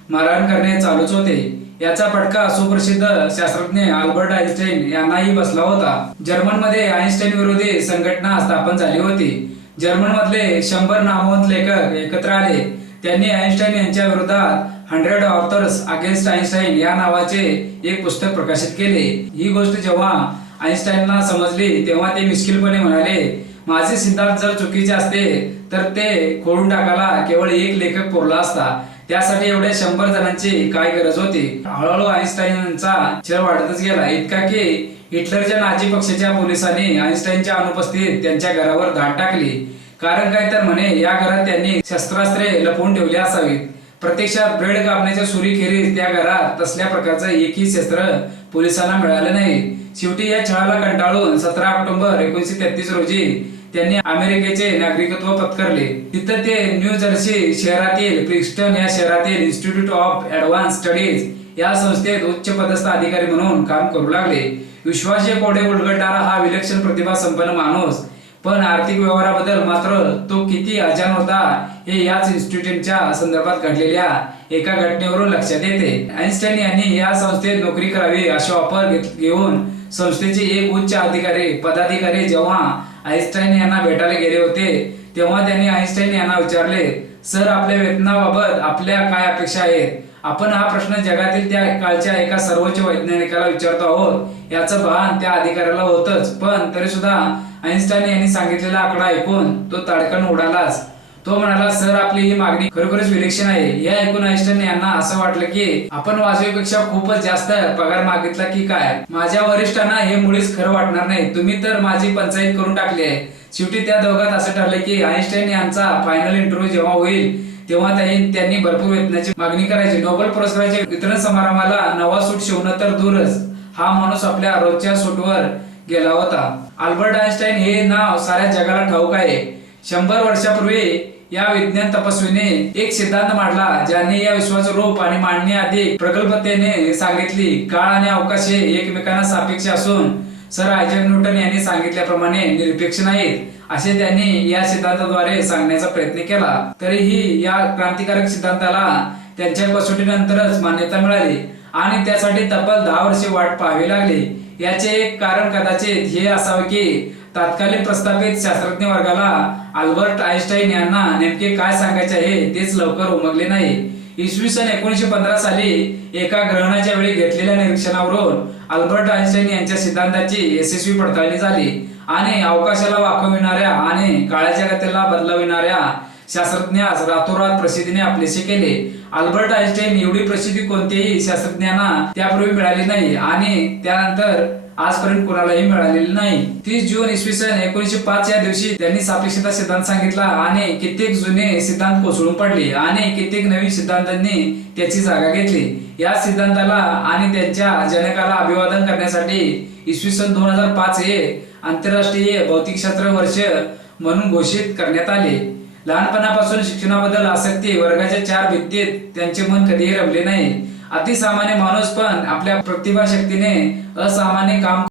मारहाण करणे चालूच होते. याचा फटका सुप्रसिद्ध शास्त्रज्ञ अल्बर्ट आइन्स्टाईन यांनाही बसला होता. जर्मनमध्ये आइन्स्टाईन विरोधी संघटना स्थापन झाली होती. जर्मन मधले 100 नामवंत लेखक एकत्र आले. त्यांनी आइन्स्टाईन यांच्या विरोधात 100 ऑथर्स अगेन्स्ट आइन्स्टाईन या नावाचे एक पुस्तक प्रकाशित केले. ही गोष्ट जेव्हा आइन्स्टाईनला समजली तेव्हा ते मिश्किलपणे म्हणाले, माझे सिद्धांत जर चुकीचे असते तर ते खोडून टाकायला केवळ एक लेखक पुरला असता. त्यासाठी एवढ्या 100 जणांची काय गरज होती. हळूहळू आइन्स्टाईनचा छळ वाढतच गेला. इतका की हिटलरच्या नाझी पक्षाच्या पोलिसांनी आइन्स्टाईनच्या अनुपस्थितीत त्यांच्या घरावर धाड टाकली. कारण काय तर म्हणे या घरात त्यांनी शस्त्रास्त्रे लपवून ठेवली असावीत. प्रत्यक्षात ब्रेड कापण्याच्या सुरीखेरीज त्या घरात तसल्या प्रकारचं एकही शस्त्र पोलिसांना मिळालं नाही. शेवटी या छळाला कंटाळून 17 ऑक्टोबर 1933 रोजी त्यांनी अमेरिकेचे नागरिकत्व पत्करले. तिथं ते न्यू जर्सी शहरातील प्रिन्स्टन या शहरातील इन्स्टिट्यूट ऑफ ऍडव्हान्स स्टडीज या संस्थेत उच्च पदस्थ अधिकारी म्हणून काम करू लागले. विश्वाचे कोडे उलगडणारा हा विलक्षण प्रतिभा संपन्न माणूस, पण आर्थिक व्यवहाराबद्दल मात्र तो किती अजाण होता हे याच इन्स्टिट्यूटच्या संदर्भात घडलेल्या एका घटनेवरून लक्षात येते. आइन्स्टाईन यांनी या संस्थेत नोकरी करावी अशी ऑफर घेऊन संस्थेचे एक उच्च पदाधिकारी जेव्हा आइन्स्टाईन यांना भेटायला गेले होते तेव्हा त्यांनी आइन्स्टाईन यांना विचारले, सर आपल्या वेतनाबाबत आपल्या काय अपेक्षा आहेत? आपण हा प्रश्न जगातील त्या काळच्या एका सर्वोच्च वैज्ञानिकाला विचारतो आहोत याचं भान त्या अधिकाऱ्याला होतच. पण तरी सुद्धा आइन्स्टाईन यांनी सांगितलेला आकडा ऐकून तो ताडकन उडालाच. तो म्हणाला, सर आपली ही मागणी खरोखरच विलक्षण आहे. हे ऐकून आइन्स्टाईन यांना असं वाटलं की आपण वाजवीपेक्षा खूपच जास्त पगार मागितला की काय. माझ्या वरिष्ठांना हे मुळीच खरं वाटणार नाही. तुम्ही तर माझी पंचायत करून टाकली आहे. शेवटी त्या दोघात असं ठरलं की आइन्स्टाईन यांचा फायनल इंटरव्ह्यू जेव्हा होईल तेव्हा त्यांनी भरपूर वेतनाची मागणी करायची. नोबेल पुरस्काराच्या वितरण समारंभाला नवा सूट शिवणं तर दूरच, हा माणूस आपल्या रोजच्या सूटवर गेला होता. अल्बर्ट आइन्स्टाईन हे नाव साऱ्या जगाला ठाऊक आहे. 100 वर्षापूर्वी या विज्ञान तपस्वीने एक सिद्धांत मांडला ज्याने या विश्वाचं रूप आणि मांडणी अधिक प्रगल्भतेने सांगितली. काळ आणि अवकाश हे एकमेकांना सापेक्ष असून सर आयझॅक न्यूटन यांनी सांगितल्याप्रमाणे निरपेक्ष नाहीत असे त्यांनी या सिद्धांताद्वारे सांगण्याचा प्रयत्न केला. तरीही या क्रांतिकारक सिद्धांताला त्यांच्या कसोटीनंतरच मान्यता मिळाली आणि त्यासाठी तब्बल 10 वर्षे वाट पाहावी लागली. याचे एक कारण कदाचित हे असावे की तत्कालीन प्रस्थापित शास्त्रज्ञ वर्गाला अल्बर्ट आइन्स्टाईन यांना नेमके काय सांगायचे आहे तेच लवकर उमगले नाही. इसवी सन 1915 साली एका ग्रहणाच्या वेळी घेतलेल्या निरीक्षणावरून अल्बर्ट आइन्स्टाईन यांच्या सिद्धांताची यशस्वी पडताळणी झाली आणि अवकाशाला वाकविणाऱ्या आणि काळाच्या गतीला बदलविणाऱ्या शास्त्रज्ञास रातोरात प्रसिद्धीने आपलेसे केले. अल्बर्ट आइन्स्टाईन एवढी प्रसिद्धी कोणत्याही शास्त्रज्ञांना त्यापूर्वी मिळाली नाही आणि त्यानंतर आजपर्यंत कोणालाही मिळालेली नाही. 30 जून इसवी सन 1905 या दिवशी त्यांनी सापेक्षता सिद्धांत सांगितला आणि कित्येक जुने सिद्धांत कोसळून पडले आणि कित्येक नवीन सिद्धांतांनी त्याची जागा घेतली. या सिद्धांताला आणि त्यांच्या जनकाला अभिवादन करण्यासाठी इसवी सन 2005 हे आंतरराष्ट्रीय भौतिकशास्त्र वर्ष म्हणून घोषित करण्यात आले. लहानपणापासून शिक्षणाबद्दल आसक्ती, वर्गाच्या चार भिंतीत त्यांचे मन कधीही रमले नाही. अतिसामान्य माणूस पण आपल्या प्रतिभाशक्तीने असामान्य काम